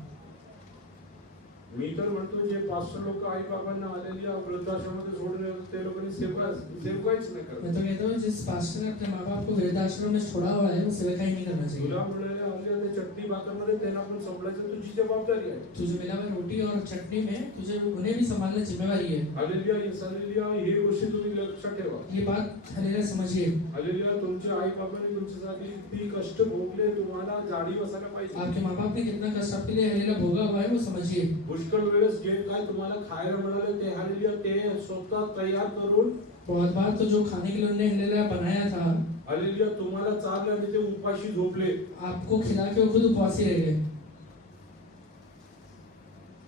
मी तर म्हणतो जे पास्टर लोक आई बाबांना आलेल्या वृद्धाश्रमामध्ये सोडले ते लोकांनी सेवकाईच नाही करत. मैं तो कहता हूँ जिस पास्टर ने अपने माँ बाप को वृद्धाश्रम में छोड़ा हुआ है वो सेवकाई नहीं करना चाहिए. तुला मिळालेल्या हल्ली चटणी भाकरमध्ये त्यांना पण संभळायचं तुझी जबाबदारी आहे. तुझे मिला हुआ रोटी और चटनी में तुझे उन्हें भी संभालना जिम्मेवारी है. हालेलुया, येस हालेलुया, हे गोष्टी तुम्ही लक्षात ठेवा. ये बात हलेला समझिए. हालेलुया, तुमचे आई बाबांनी तुमच्यासाठी किती कष्ट भोगले, तुम्हाला जाडी बसायला पाहिजे. आपके माँ बाप ने कितना कष्ट आपके लिए हलेला भोगा हुआ है वो समझिए. पुष्कळ वेळेस जे काय तुम्हाला खायला मिळाले ते हालेलुया ते स्वतः तयार करून बहुत बार तो जो खाने के लिए उन्होंने हलेला बनाया था हालेलुया तुम्हाला चारले आणि ते उपाशी झोपले. आपको खिला के वो खुद उपवासी रह गए.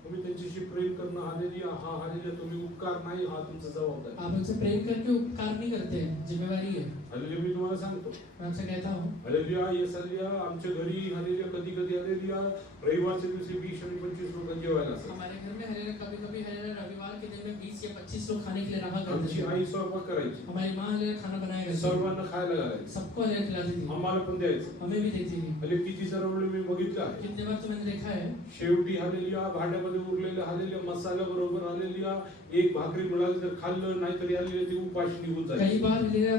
तुम्ही त्यांच्याशी प्रेम करणं हालेलुया, हा हालेलुया तुम्ही उपकार नाही, हा तुमचा जबाबदारी. आप उनसे प्रेम करके उपकार नहीं करते हैं, जिम्मेवारी है. हालेलुया, मी तुम्हाला सांगतो मैं आपसे कहता हूँ हालेलुया, येस हालेलुया, आमच्या घरी हालेलुया कधी कधी हालेलुया रविवारच्या दिवशी 20 आणि 25 लोक जेवायला असतात. हमारे घर में हलेला कभी हलेला रविवार के दिन में 20 या 25 लोग खाने के लिए रहा करते आमची थे. आई स्वयंपाक करायची, हमारी माँ हलेला खाना बनाया करती थी. सर्वांना खायला घालायची, सबको हलेला खिलाती थी, आम्हाला पण द्यायचं. हमें भी देती थी. आणि किती सर्व मी बघितलं आहे. कितने बार तो मैंने देखा है शेवटी हालेलुया भांड्यामध्ये उरलेलं हालेलुया मसाला बरोबर हालेलुया एक भाकरी मिळाली तर खाल्लं, नाहीतरी हालेलुया ती उपाशी निघून कई जायची. बार हलेला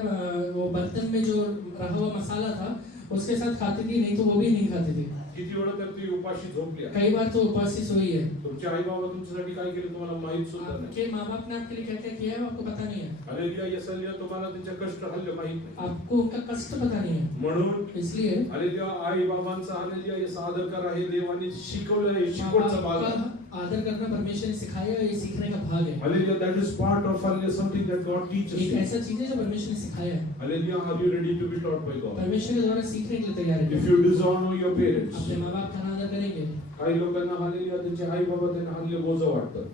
वो बर्तन में जो रहा हुआ मसाला था उसके साथ खाती थी, नहीं तो वो भी नहीं खाती थी. किती वेळा तर ती उपाशी झोपली आहे. कई बार तो उपासी सोई है, तुमचे आई बाबा तुमच्यासाठी काय केलं तुम्हाला माहित सुद्धा नाही. आपके माँ बाप ने आपके लिए क्या क्या किया है वो आपको पता नहीं है, हालेलुया येसलिया तुम्हाला त्यांचे कष्ट हल्ले माहित नाही. आपको उनका कष्ट पता नहीं है, म्हणून इसलिए हालेलुया आई बाबांचा हालेलुया हे सादर करा हे देवाने शिकवलं आहे, माँ शिकवणचा बाप भाग आहे. का आदर करना परमेश्वर ने सिखाया है, ये सीखने का भाग है, hallelujah that is part of hallelujah something that God teaches एक you. ऐसा चीज है जो परमेश्वर ने सिखाया है, hallelujah are you ready to be taught by God? परमेश्वर के द्वारा सीखने के लिए तैयार है. If you dishonor your parents, अपने माँ बाप का आदर करेंगे, काही लोकांना हालेलुया त्यांचे आई बाबा त्यांना हल्ले बोझ वाटतं.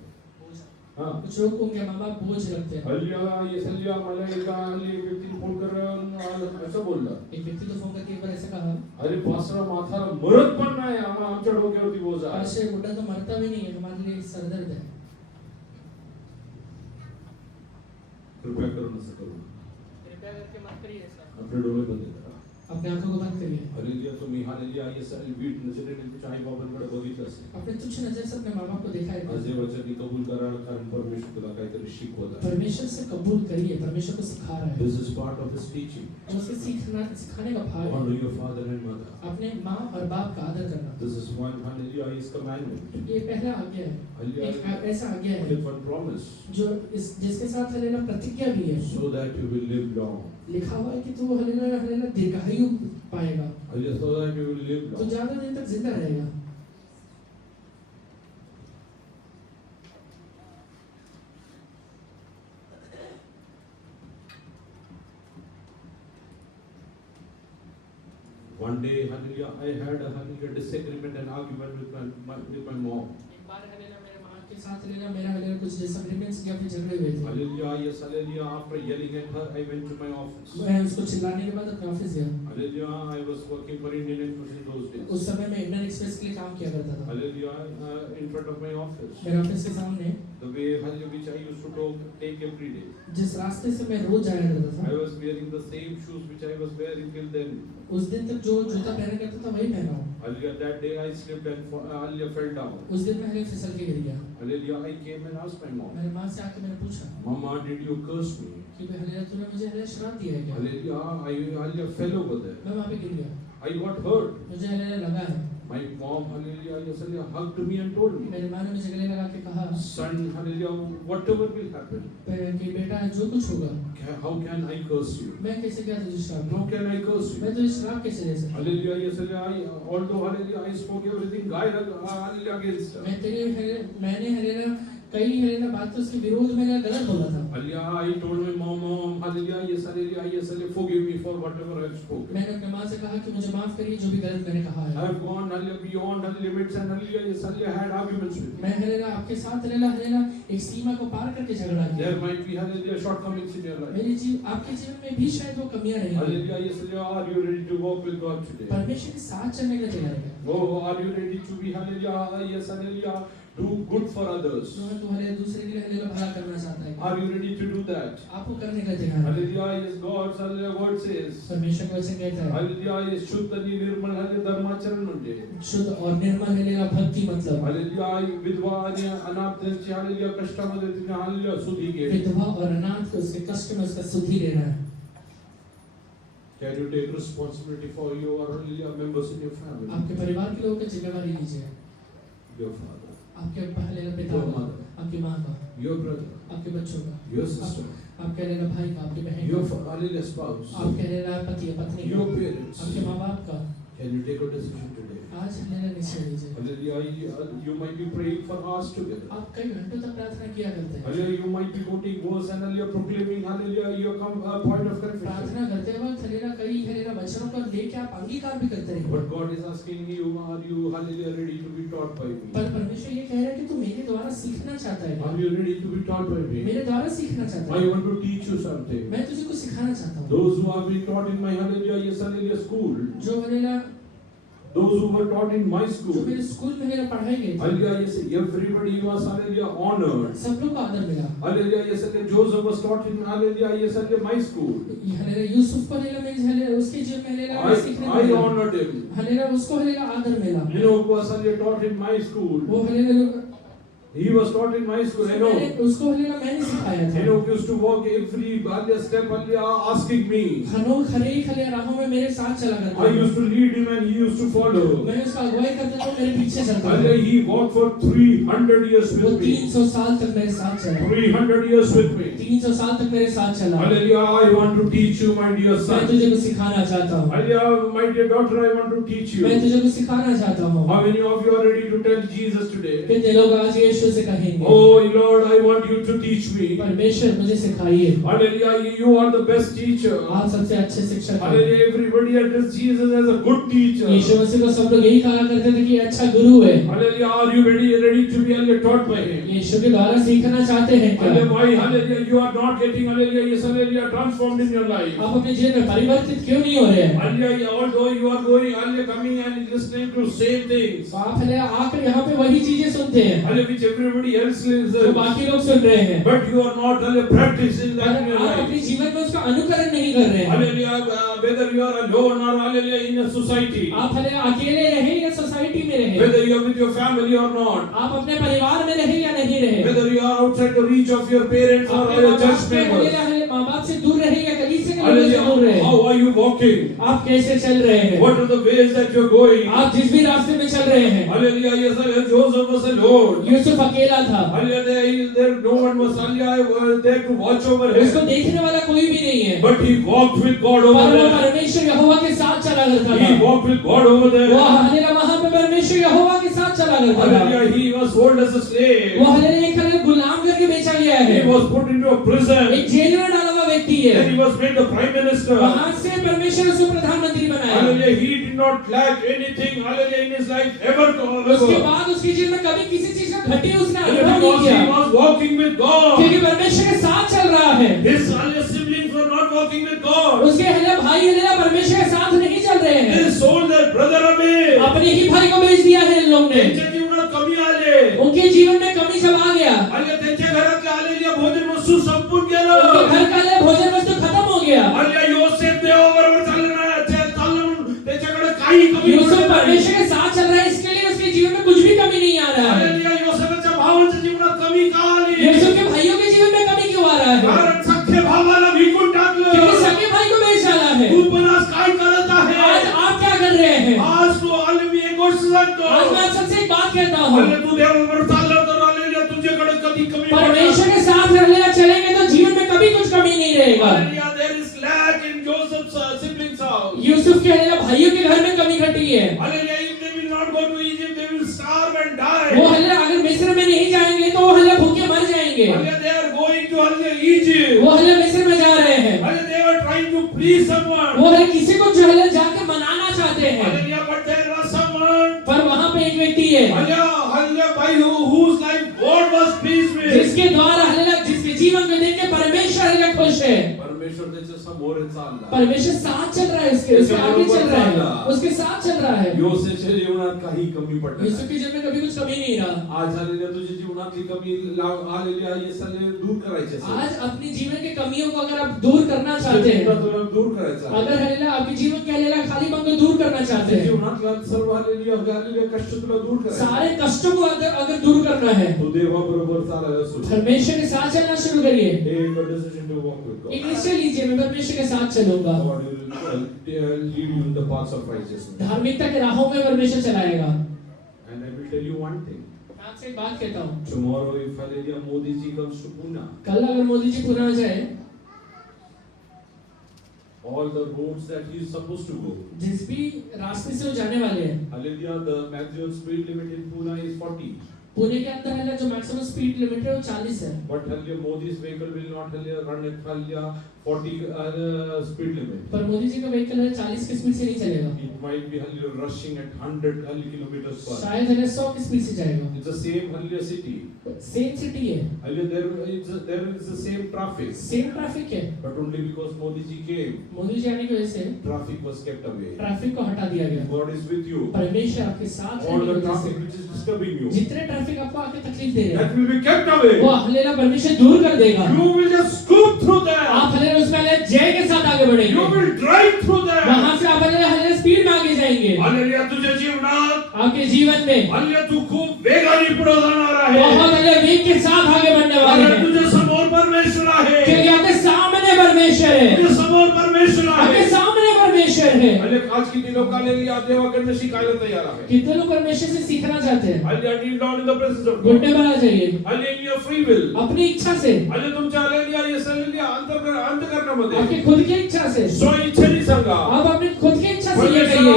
हा कुछ लोग को उनके माँ बाप बोझ लगते हैं. हालेलुया येसलिया मला एका हल्ली व्यक्तीने फोन करून असं बोलला, एक व्यक्ति तो फोन करके एक बार ऐसा कहा, अरे पासरा म्हातारा मरत पण नाही, आमच्या डोक्यावरती बोझ आहे. पास्टर बुढ़ा तो मरता भी नहीं है, हमारे लिए सरदर्द है. कृपया करून असं करू. कृपया करके मत करिए ऐसा. आपले डोळे बंद करा. अपने आंखों को बंद करिए. हालेलुया तुम्ही हालेलुया येसलिया वीट नसेल तुमच्या आई बाबांकडे बघितलं असेल. अपने तुच्छ नजर से अपने माँ बाप को देखा है, आज हे वचन कबूल करा, कारण परमेश्वर तुला काहीतरी शिकवत आहे. परमेश्वर से कबूल करिए, परमेश्वर को सिखा रहा है, This is part of his teaching. जो उसके सिखाने का भाग है. Honor your father and mother. अपने माँ और बाप का आदर करना, This is one hallelujah his commandment. ये पहला आज्ञा है, एक ऐसा आज्ञा है With one promise, जो जिसके साथ हलेला प्रतिज्ञा भी है. so that you will live long. लिखा हुआ है कि तू हलेला दीर्घायु पाएगा, Hallelujah, so that you will live तो long. ज्यादा दिन तक जिंदा रहेगा. One day, hallelujah, I had a hallelujah disagreement and argument with my mom. एक बार हलेला मेरे माँ के साथ हलेला मेरा हलेला कुछ डिसएग्रीमेंट्स या फिर झगड़े हुए थे. Hallelujah, yes, hallelujah. After yelling at her, I went to my office. मैं उसको चिल्लाने के बाद अपने ऑफिस गया. Hallelujah, I was working for Indian Express in those days. उस समय मैं इंडियन एक्सप्रेस के लिए काम किया करता था. Hallelujah, in front of my office. मेरे ऑफिस के सामने The way hallelujah which I used to take every day. जिस रास्ते से मैं रोज जाया करता I था, was wearing the same shoes which I was wearing till then. उस दिन तक जो जूता पहना करता था वही पहना हूँ. Hallelujah, that day I slipped and hallelujah fell down. उस दिन मैं हले फिसल के गिर गया. Hallelujah, I came and asked my mom, मेरे माँ से आके मैंने पूछा Mama, did you curse me? कि हले तूने मुझे हले श्राप दिया है क्या? Hallelujah, I hallelujah fell over there. मैं वहाँ पे गिर गया, I got hurt. मुझे हले लगा है. My mom, hallelujah, yes, hallelujah, hugged me and told me, मेरी माँ ने मुझे गले लगा के कहा son, hallelujah, whatever will happen, कि बेटा जो कुछ होगा, how can I curse you? मैं कैसे क्या तुझे श्राप दूँ? How can I curse you? मैं तुझे श्राप कैसे दे सकता हूँ? Hallelujah, yes, hallelujah, although hallelujah, I spoke everything, God, hallelujah, against her. मैंने हलेला कई हलेला बात तो उसके विरोध में गलत बोला था. Hallelujah, I told my mom, hallelujah, yes, hallelujah, forgive me for whatever I've spoken. मैंने अपने माँ से कहा कि मुझे माफ करिए जो भी गलत मैंने कहा I है. have gone hallelujah beyond the limits and hallelujah, yes, hallelujah, had arguments with you. मैं हलेला आपके साथ हलेला एक सीमा को पार करके झगड़ा किया. There might be hallelujah shortcomings in your life. आपके जीवन में भी शायद वो कमियां रहेंगी. Hallelujah, yes, hallelujah, are you ready to walk with God today? परमेश्वर के साथ चलने के लिए तैयार है. Oh, are you ready to be hallelujah, yes, hallelujah, do good for others? तो हले दूसरे के लिए हलेला भला करना चाहता है. Are you ready to do that? आपको करने के लिए तैयार है. Hallelujah, yes, God's hallelujah word says. परमेश्वर का वचन कहता है Hallelujah, yes, शुद्ध आणि निर्मल हल्ले धर्माचरण म्हणजे. शुद्ध और निर्मल हलेला भक्ति मतलब Hallelujah, विधवा आणि अनाथ त्यांची hallelujah कष्टामध्ये तिने hallelujah सुधी केली. विधवा और अनाथ को उसके कष्ट में उसका सुधि लेना है. Can you take responsibility for your hallelujah members in your family? आपके परिवार के लोगों की जिम्मेवारी लीजिए. Your father, आपके हलेला पिता Your का, mother. आपकी माँ का, your brother, आपके बच्चों का, your sister, आपके हलेला भाई का, आपकी बहन your का, hallelujah spouse, आपके हलेला पति या पत्नी your का, parents. आपके माँ बाप का. Can you take a decision today? आज हलेला निश्चय लीजिए. Hallelujah, you might be praying for hours together. आप कई घंटों तक प्रार्थना किया करते हैं. Hallelujah, you might be quoting verse and hallelujah proclaiming hallelujah your point of confession. प्रार्थना करते वक्त हलेला कई हलेला वचनों को लेके आप अंगीकार भी करते हैं. But God is asking you, are you hallelujah ready to be taught by me? पर परमेश्वर ये कह रहा है कि तू मेरे द्वारा सीखना चाहता है. Are you ready to be taught by me? मेरे द्वारा सीखना चाहता I है. want to teach you something. मैं तुझे कुछ सिखाना चाहता हूँ. Those who have been taught in my hallelujah yes hallelujah school, जो हलेला those who were taught in my जो school, मेरे स्कूल में हलेला पढ़ाए गए थे, hallelujah yes everybody was hallelujah honored. सब लोग को आदर मिला. Hallelujah yes hallelujah Joseph was taught in hallelujah yes hallelujah my school. ये हलेला यूसुफ को हलेला मेरे हलेला उसके जीवन में हलेला सीखने को I मिला. honored him. हलेला उसको हलेला आदर मिला. You know who was hallelujah taught in my school? वो हलेला He was taught in my school. उसको हल्लेलुया मैंने सिखाया था। Enoch used to walk every step asking me. हनोक हर एक राहों में मेरे साथ चला करता I used to lead him and he used to follow. मैं उसका अगुवाई करता था, मेरे पीछे चलता था। He walked for 300 years वो with me. 300 साल तक मेरे साथ चला। 300 years with me. 300 साल तक मेरे साथ चला। Hallelujah, I want to teach you, my dear मैं son. तुझे कुछ सिखाना चाहता हूँ। Hallelujah, my dear daughter, I want to teach you. मैं तुझे कुछ सिखाना चाहता हूँ। How many of you are ready to tell Jesus today? कितने लोग आज यीशु से कहेंगे, Oh Lord, I want you to teach me. परमेश्वर मुझे सिखाइए। Hallelujah, you are the best teacher. आप सबसे अच्छे शिक्षक हैं। Hallelujah, everybody addressed Jesus as a good teacher. यीशु मसीह को सब लोग यही कहा करते थे कि अच्छा गुरु है। Hallelujah, are you ready to be taught by him? यीशु के द्वारा सीखना चाहते हैं क्या? Hallelujah, why hallelujah you are not getting hallelujah yes hallelujah transformed in your life? आप अपने जीवन में परिवर्तित क्यों नहीं हो रहे हैं? Hallelujah, although you are going hallelujah coming and listening to same things. आप आकर यहाँ पे वही चीजें सुनते हैं Hallelujah, which everybody else जो listens. बाकी लोग सुन रहे हैं, But you are not hallelujah practicing that in your आप life. अपने जीवन में उसका अनुकरण नहीं कर रहे हैं। Hallelujah, whether you are alone or hallelujah in a society, आप अकेले रहे या सोसाइटी में रहे, whether you are with your family or not, आप अपने परिवार में रहे या नहीं रहे, whether you are outside the reach of your parents or अपने your माँ church members, बाप से दूर रहे या कलीसिया के लोगों से hallelujah, दूर रहे, how are you walking? आप कैसे चल रहे हैं? What are the ways that you are going? आप जिस भी रास्ते में चल रहे हैं। Hallelujah, yes, hallelujah, Joseph was alone. Yusuf अकेला था, Hallelujah, there no one was hallelujah there to watch over उसको him. देखने वाला कोई भी नहीं है, But he walked with God पर over वो there. परमेश्वर यहोवा के साथ चला करता He था। walked with God over वो there. हल्लेलुया वहाँ पे परमेश्वर यहोवा के साथ चला करता था। Hallelujah, he was sold as a वो slave. हल्लेलुया एक हल्लेलुया गुलाम करके बेचा गया है, He was put into a prison. एक जेल में डाला हुआ व्यक्ति है। Then he was made the prime minister. वहाँ से परमेश्वर उसको प्रधानमंत्री बनाया। Hallelujah, he did not lack anything. Hallelujah, in his life ever. उसके बाद उसके जीवन में कभी किसी चीज का घटी उसने अनुभव नहीं Because किया, he was walking with God. क्योंकि परमेश्वर के साथ चल रहा है। His hallelujah siblings were not walking with God. उसके हल्लेलुया भाई हल्लेलुया परमेश्वर के साथ नहीं चल रहे हैं, They sold their brother away. अपने ही भाई को बेच दिया है इन लोग ने। त्यांच्या जीवनात कमी आले. उनके जीवन में कमी जब आ गया, हल्ल्या त्यांच्या घरातल्या आलेल्या भोजन वस्तू संपून उनके गेलं. घर का ले भोजन वस्तु खत्म हो गया। हल्ल्या योसेफ देवाबरोबर चाललं म्हणून त्याच्याकडे काही कमी यूसुफ पडलं नाही. परमेश्वर के साथ चल रहा है, इसके लिए उसके जीवन में कुछ भी कमी नहीं आ रहा है। हल्लेलुया, योसेफच्या भावाच्या जीवनात कमी का आली? यूसुफ के भाइयों के जीवन में कमी क्यों आ रहा है? कारण सख्खे भावाला विकून टाकलं. क्योंकि सगे भाई को बेच डाला है। तू पण आज काय करत आज आहे? आप क्या कर रहे हैं? आज तू आले मी एक गोष्ट सांगतो. आज मैं आप सबसे एक बात कहता हूँ, हल्ल्या तू देवाबरोबर चालला तर हल्लेलुया तुझ्याकडे कधी कमी पडणार परमेश्वर के साथ हल्लेलुया चलेंगे तो जीवन में कभी कुछ कमी नहीं रहेगा। Hallelujah, there is lack in Joseph's siblings' house. Yusuf के हल्लेलुया भाइयों के घर में कमी घटी है। Hallelujah, if they will not go to Egypt, they will starve and वो die. हल्लेलुया अगर मिस्र में नहीं जाएंगे तो वो हल्लेलुया भूखे मर जाएंगे। Hallelujah, they are going to hallelujah Egypt. वो हल्लेलुया मिस्र में जा रहे हैं, Hallelujah, they were trying to please someone. वो हल्लेलुया किसी को जो हल्लेलुया जाके मनाना चाहते हैं, Hallelujah, but there was someone. पर वहाँ पे एक व्यक्ति है Hallelujah, by whose life God was pleased with. जिसके द्वारा हल्लेलुया जिसके जीवन को देख के परमेश्वर हल्लेलुया खुश है। परमेश्वर त्याच्या समोर चालला. परमेश्वर साथ चल रहा है, उसके आगे चल रहा है, उसके साथ चल रहा है। योसेफच्या जीवनात काही कमी पडलं यूसुफ नाही. के जीवन में कभी कुछ कमी नहीं रहा। आज झालेल्या तुझ्या जीवनातली कमी आलेली आहे हे सगळे दूर करायचे असेल. आज अपनी जीवन की कमियों को अगर आप दूर करना चाहते हैं, तुला दूर करायचं आहे. अगर हल्लेलुया आपके जीवन के हल्लेलुया खालीपन को दूर करना चाहते हैं, जीवनातला सर्व आलेली कष्ट तुला दूर करायचं. सारे कष्टों को अगर दूर करना है, तू देवाबरोबर चालायला सुरू. परमेश्वर के साथ चलना शुरू करिए। Take a decision to walk with God. एक निश्चय लीजिए, मैं परमेश्वर के साथ चलूंगा। God will lead you in the paths of righteousness. धार्मिकता के राहों में परमेश्वर चलाएगा। And I will tell you one thing. मैं आपसे एक बात कहता हूँ, Tomorrow, if hallelujah Modi ji comes to Pune, कल अगर मोदी जी पुणे आ जाए, all the roads that he is supposed to go, जिस भी रास्ते से वो जाने वाले हैं, hallelujah, the maximum speed limit in Pune is 40. Pune के अंदर हल्लेलुया जो मैक्सिमम स्पीड लिमिट है वो 40 है। But hallelujah, Modi's vehicle will not hallelujah run at hallelujah 40 speed limit. पर मोदी जी का व्हीकल है 40 की स्पीड से नहीं चलेगा, It might be hallelujah rushing at 100 kilometers per hour. शायद हल्लेलुया 100 की स्पीड से जाएगा। It's the same hallelujah city. Same city है, Hallelujah, there is the same traffic. Same traffic है, But only because Modi ji came, Modi ji आने की वजह से traffic was kept away. Traffic को हटा दिया गया। God is with you. परमेश्वर आपके साथ All रहने the की वजह traffic से which is disturbing you, जितने ट्रैफिक आपको आके तकलीफ दे रहे that हैं, will be kept away. वो हल्लेलुया परमेश्वर दूर कर देगा। You will just scoop through that. आप हल्लेलुया उसमें हल्लेलुया जय के साथ आगे बढ़ेंगे, You will drive through that. वहां से आप हल्लेलुया स्पीड में आगे जाएंगे। हालेलुया तुझ्या जीवनात आपके जीवन में हालेलुया तू खूप वेगाने पुढे जाणार आहे बहुत अलग वेग के साथ आगे बढ़ने वाले कारण हैं, तुझ्या समोर परमेश्वर आहे क्योंकि आपके सामने परमेश्वर है, तुझ्या समोर परमेश्वर आहे आपके सामने परमेश्वर है। हालेलुया आज किती लोक हालेलुया देवाकडे शिकायला तयार आहे कितने लोग परमेश्वर से सीखना चाहते हैं? Hallelujah kneel down in the presence of God घुटने पर आ जाइए hallelujah in your free will अपनी इच्छा से, हालेलुया तुमच्या हालेलुया येस हालेलुया अंतःकरणामध्ये आपकी खुद की इच्छा से। स्व इच्छेने सांगा आप अपनी खुद की इच्छा से ये कहिए,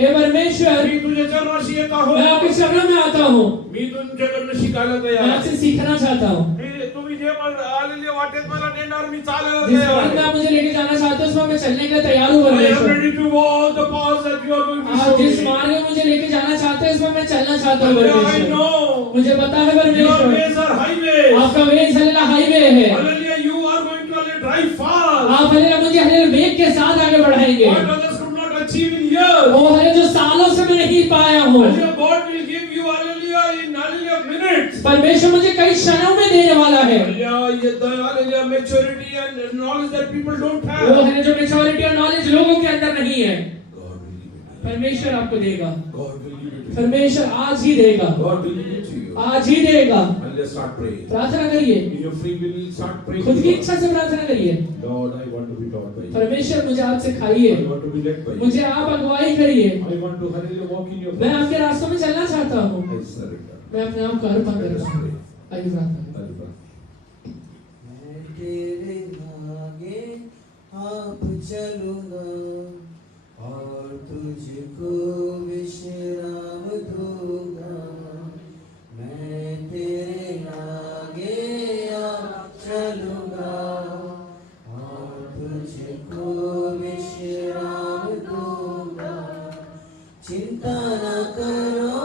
हे परमेश्वर मी तुझ्या चरणाशी येत आहो मैं आपके चरणों में आता हूँ, मी तुमच्याकडनं शिकायला तयार मैं आहे आपसे सीखना चाहता हूँ। मी तुम्ही जे हालेलुया वाटेत मला नेणार मी चालायला जिस तयार बात में आहे आप मुझे लेके जाना चाहते हो उसमें मैं चलने के लिए तैयार हूँ I am परमेश्वर। ready to walk the path that you are going to आप show जिस me. मार्ग में मुझे लेके जाना चाहते हैं उसमें मैं चलना चाहता हूँ Hallelujah, I परमेश्वर। know मुझे पता है your परमेश्वर, ways are highways. आपका वे सलेला हाईवे है। Hallelujah, you are going to drive fast. आप हलेला मुझे हलेला वेग के साथ आगे बढ़ाएंगे। What others could not achieve in years. वो है जो सालों से मैं नहीं पाया हूँ, Hallelujah, God will give you hallelujah in hallelujah minutes. परमेश्वर मुझे कई क्षणों में देने वाला है। Hallelujah, ये the hallelujah maturity and knowledge that people don't वो have. है जो मेच्योरिटी और नॉलेज लोगों के अंदर नहीं है, God will give it. परमेश्वर आपको देगा। God will give it. परमेश्वर आज ही देगा, God will give it to you. आज ही देगा। Hallelujah, start praying. प्रार्थना करिए, In your free will, start praying. खुद to की God. इच्छा से प्रार्थना करिए। Lord, I want to be taught by you. परमेश्वर मुझे आप सिखाइए, I want to be led by you. मुझे आप अगुवाई करिए। I want to hallelujah walk in your मैं path. आपके रास्तों में चलना चाहता हूँ, I surrender. मैं अपने आप को अर्पण करता हूँ। आइए प्रार्थना करें। Hallelujah. मैं तेरे आगे आप चलूंगा और तुझको विश्राम दूंगा। मैं तेरे आगे आप चलूंगा और तुझको विश्राम दूंगा। चिंता न करो,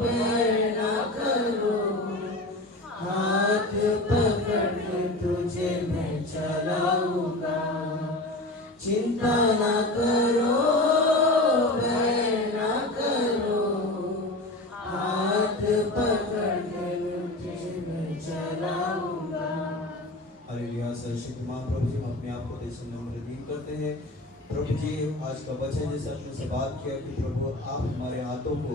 बैर न करो, हाथ पकड़ के तुझे मैं चलाऊंगा। चिंता न करो, बैर न करो, हाथ पकड़ के तुझे मैं चलाऊंगा। हालेलुया। सर्वशक्तिमान प्रभु जी, हम अपने आप को तेरे सामने नम्र करते हैं। प्रभु जी, आज का वचन जैसे आपने से बात किया कि प्रभु आप हमारे हाथों को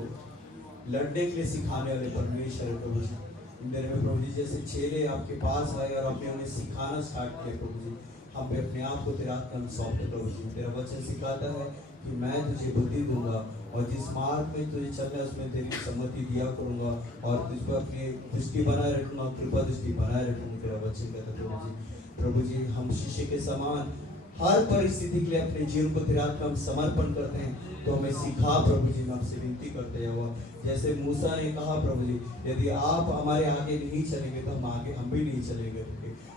लड़ने के लिए सिखाने वाले परमेश्वर है प्रभु जी। इन दिनों में प्रभु जी जैसे चेले आपके पास आए और आपने उन्हें सिखाना स्टार्ट किया प्रभु जी, हम भी अपने आप को तेरा हाथ में सौंपते प्रभु जी। तेरा वचन सिखाता है कि मैं तुझे बुद्धि दूंगा और जिस मार्ग में तुझे चलना है उसमें तेरी सम्मति दिया करूंगा और तुझ पर अपनी दृष्टि बनाए रखूंगा, कृपा दृष्टि बनाए रखूंगा। तेरा वचन कहता है प्रभु जी। प्रभु जी, हम शीशे के समान हर परिस्थिति के लिए अपने जीवन को तेरे हाथ में हम समर्पण करते हैं, तो हमें सिखा प्रभु जी। मैं आपसे विनती करते हुआ जैसे मूसा ने कहा प्रभु जी, यदि आप हमारे आगे नहीं चलेंगे तो हम भी नहीं चलेंगे।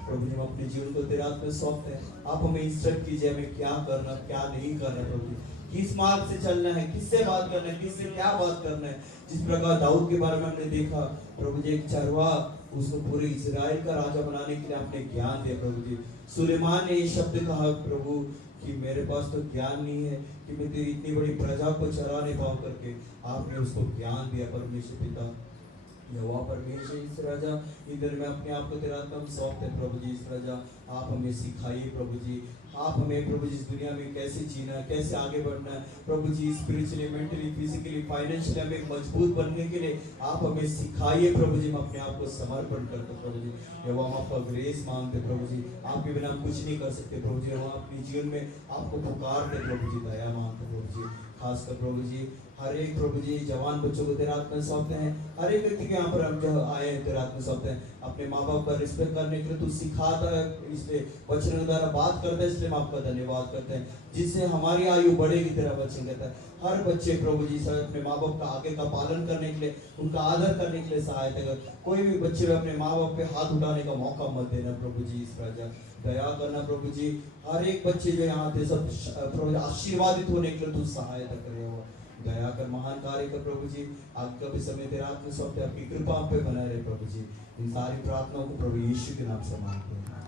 प्रभु जी, हम अपने जीवन को तेरे हाथ में सौंपते हैं। आप हमें इंस्ट्रक्ट कीजिए हमें क्या करना क्या नहीं करना प्रभु जी, किस मार्ग से चलना है, किससे बात करना है, किससे क्या बात करना है। जिस प्रकार दाऊद के बारे में हमने देखा प्रभु जी, एक चरवाहा, उसको पूरे इजराइल का राजा बनाने के लिए आपने ज्ञान दिया प्रभु जी। सुलेमान ने ये शब्द कहा प्रभु कि मेरे पास तो ज्ञान नहीं है कि मैं तेरी इतनी बड़ी प्रजा को चरा नहीं पाऊं करके आपने उसको ज्ञान दिया परमेश्वर पिता। यहोवा परमेश्वर, इस राजा इधर में अपने आप को तेरा हाथ में सौंपते हैं प्रभु जी। इस राजा आप हमें सिखाइए प्रभु जी, आप हमें प्रभु जी इस दुनिया में कैसे जीना है, कैसे आगे बढ़ना है प्रभु जी। स्पिरिचुअली, मेंटली, फिजिकली, फाइनेंशियली हमें मजबूत बनने के लिए आप हमें सिखाइए प्रभु जी। हम अपने आप को समर्पण करते प्रभु जी। यहोवा हम आपका ग्रेस मांगते प्रभु जी, आपके बिना हम कुछ नहीं कर सकते प्रभु जी। हम अपने जीवन में आपको पुकारते प्रभु जी, दया मांगते प्रभु जी। खासकर प्रभु जी हर एक प्रभु जी जवान बच्चों को तेरा हाथ में सौंपते हैं। हर एक व्यक्ति के यहाँ पर हम जो आए हैं तेरा हाथ में सौंपते हैं। अपने माँ बाप का रिस्पेक्ट करने के लिए तू सिखाता है, इसलिए वचन के द्वारा बात करता है, इसलिए हम आपका धन्यवाद करते हैं जिससे हमारी आयु बढ़ेगी। तेरा वचन कहता है हर बच्चे प्रभु जी सर अपने माँ बाप का आगे का पालन करने के लिए, उनका आदर करने के लिए सहायता कर। कोई भी बच्चे में अपने माँ बाप पे हाथ उठाने का मौका मत देना प्रभु जी। इस राजा दया करना प्रभु जी। हर एक बच्चे जो यहाँ थे सब प्रभु आशीर्वादित होने के लिए तू सहायता करे। हो दया कर, महान कार्य कर प्रभु जी। आज का भी समय तेरे हाथ में सौंपते, आपकी कृपा हम पे बनाए रहे प्रभु जी। इन सारी प्रार्थनाओं को प्रभु यीशु के नाम से मांगते हैं।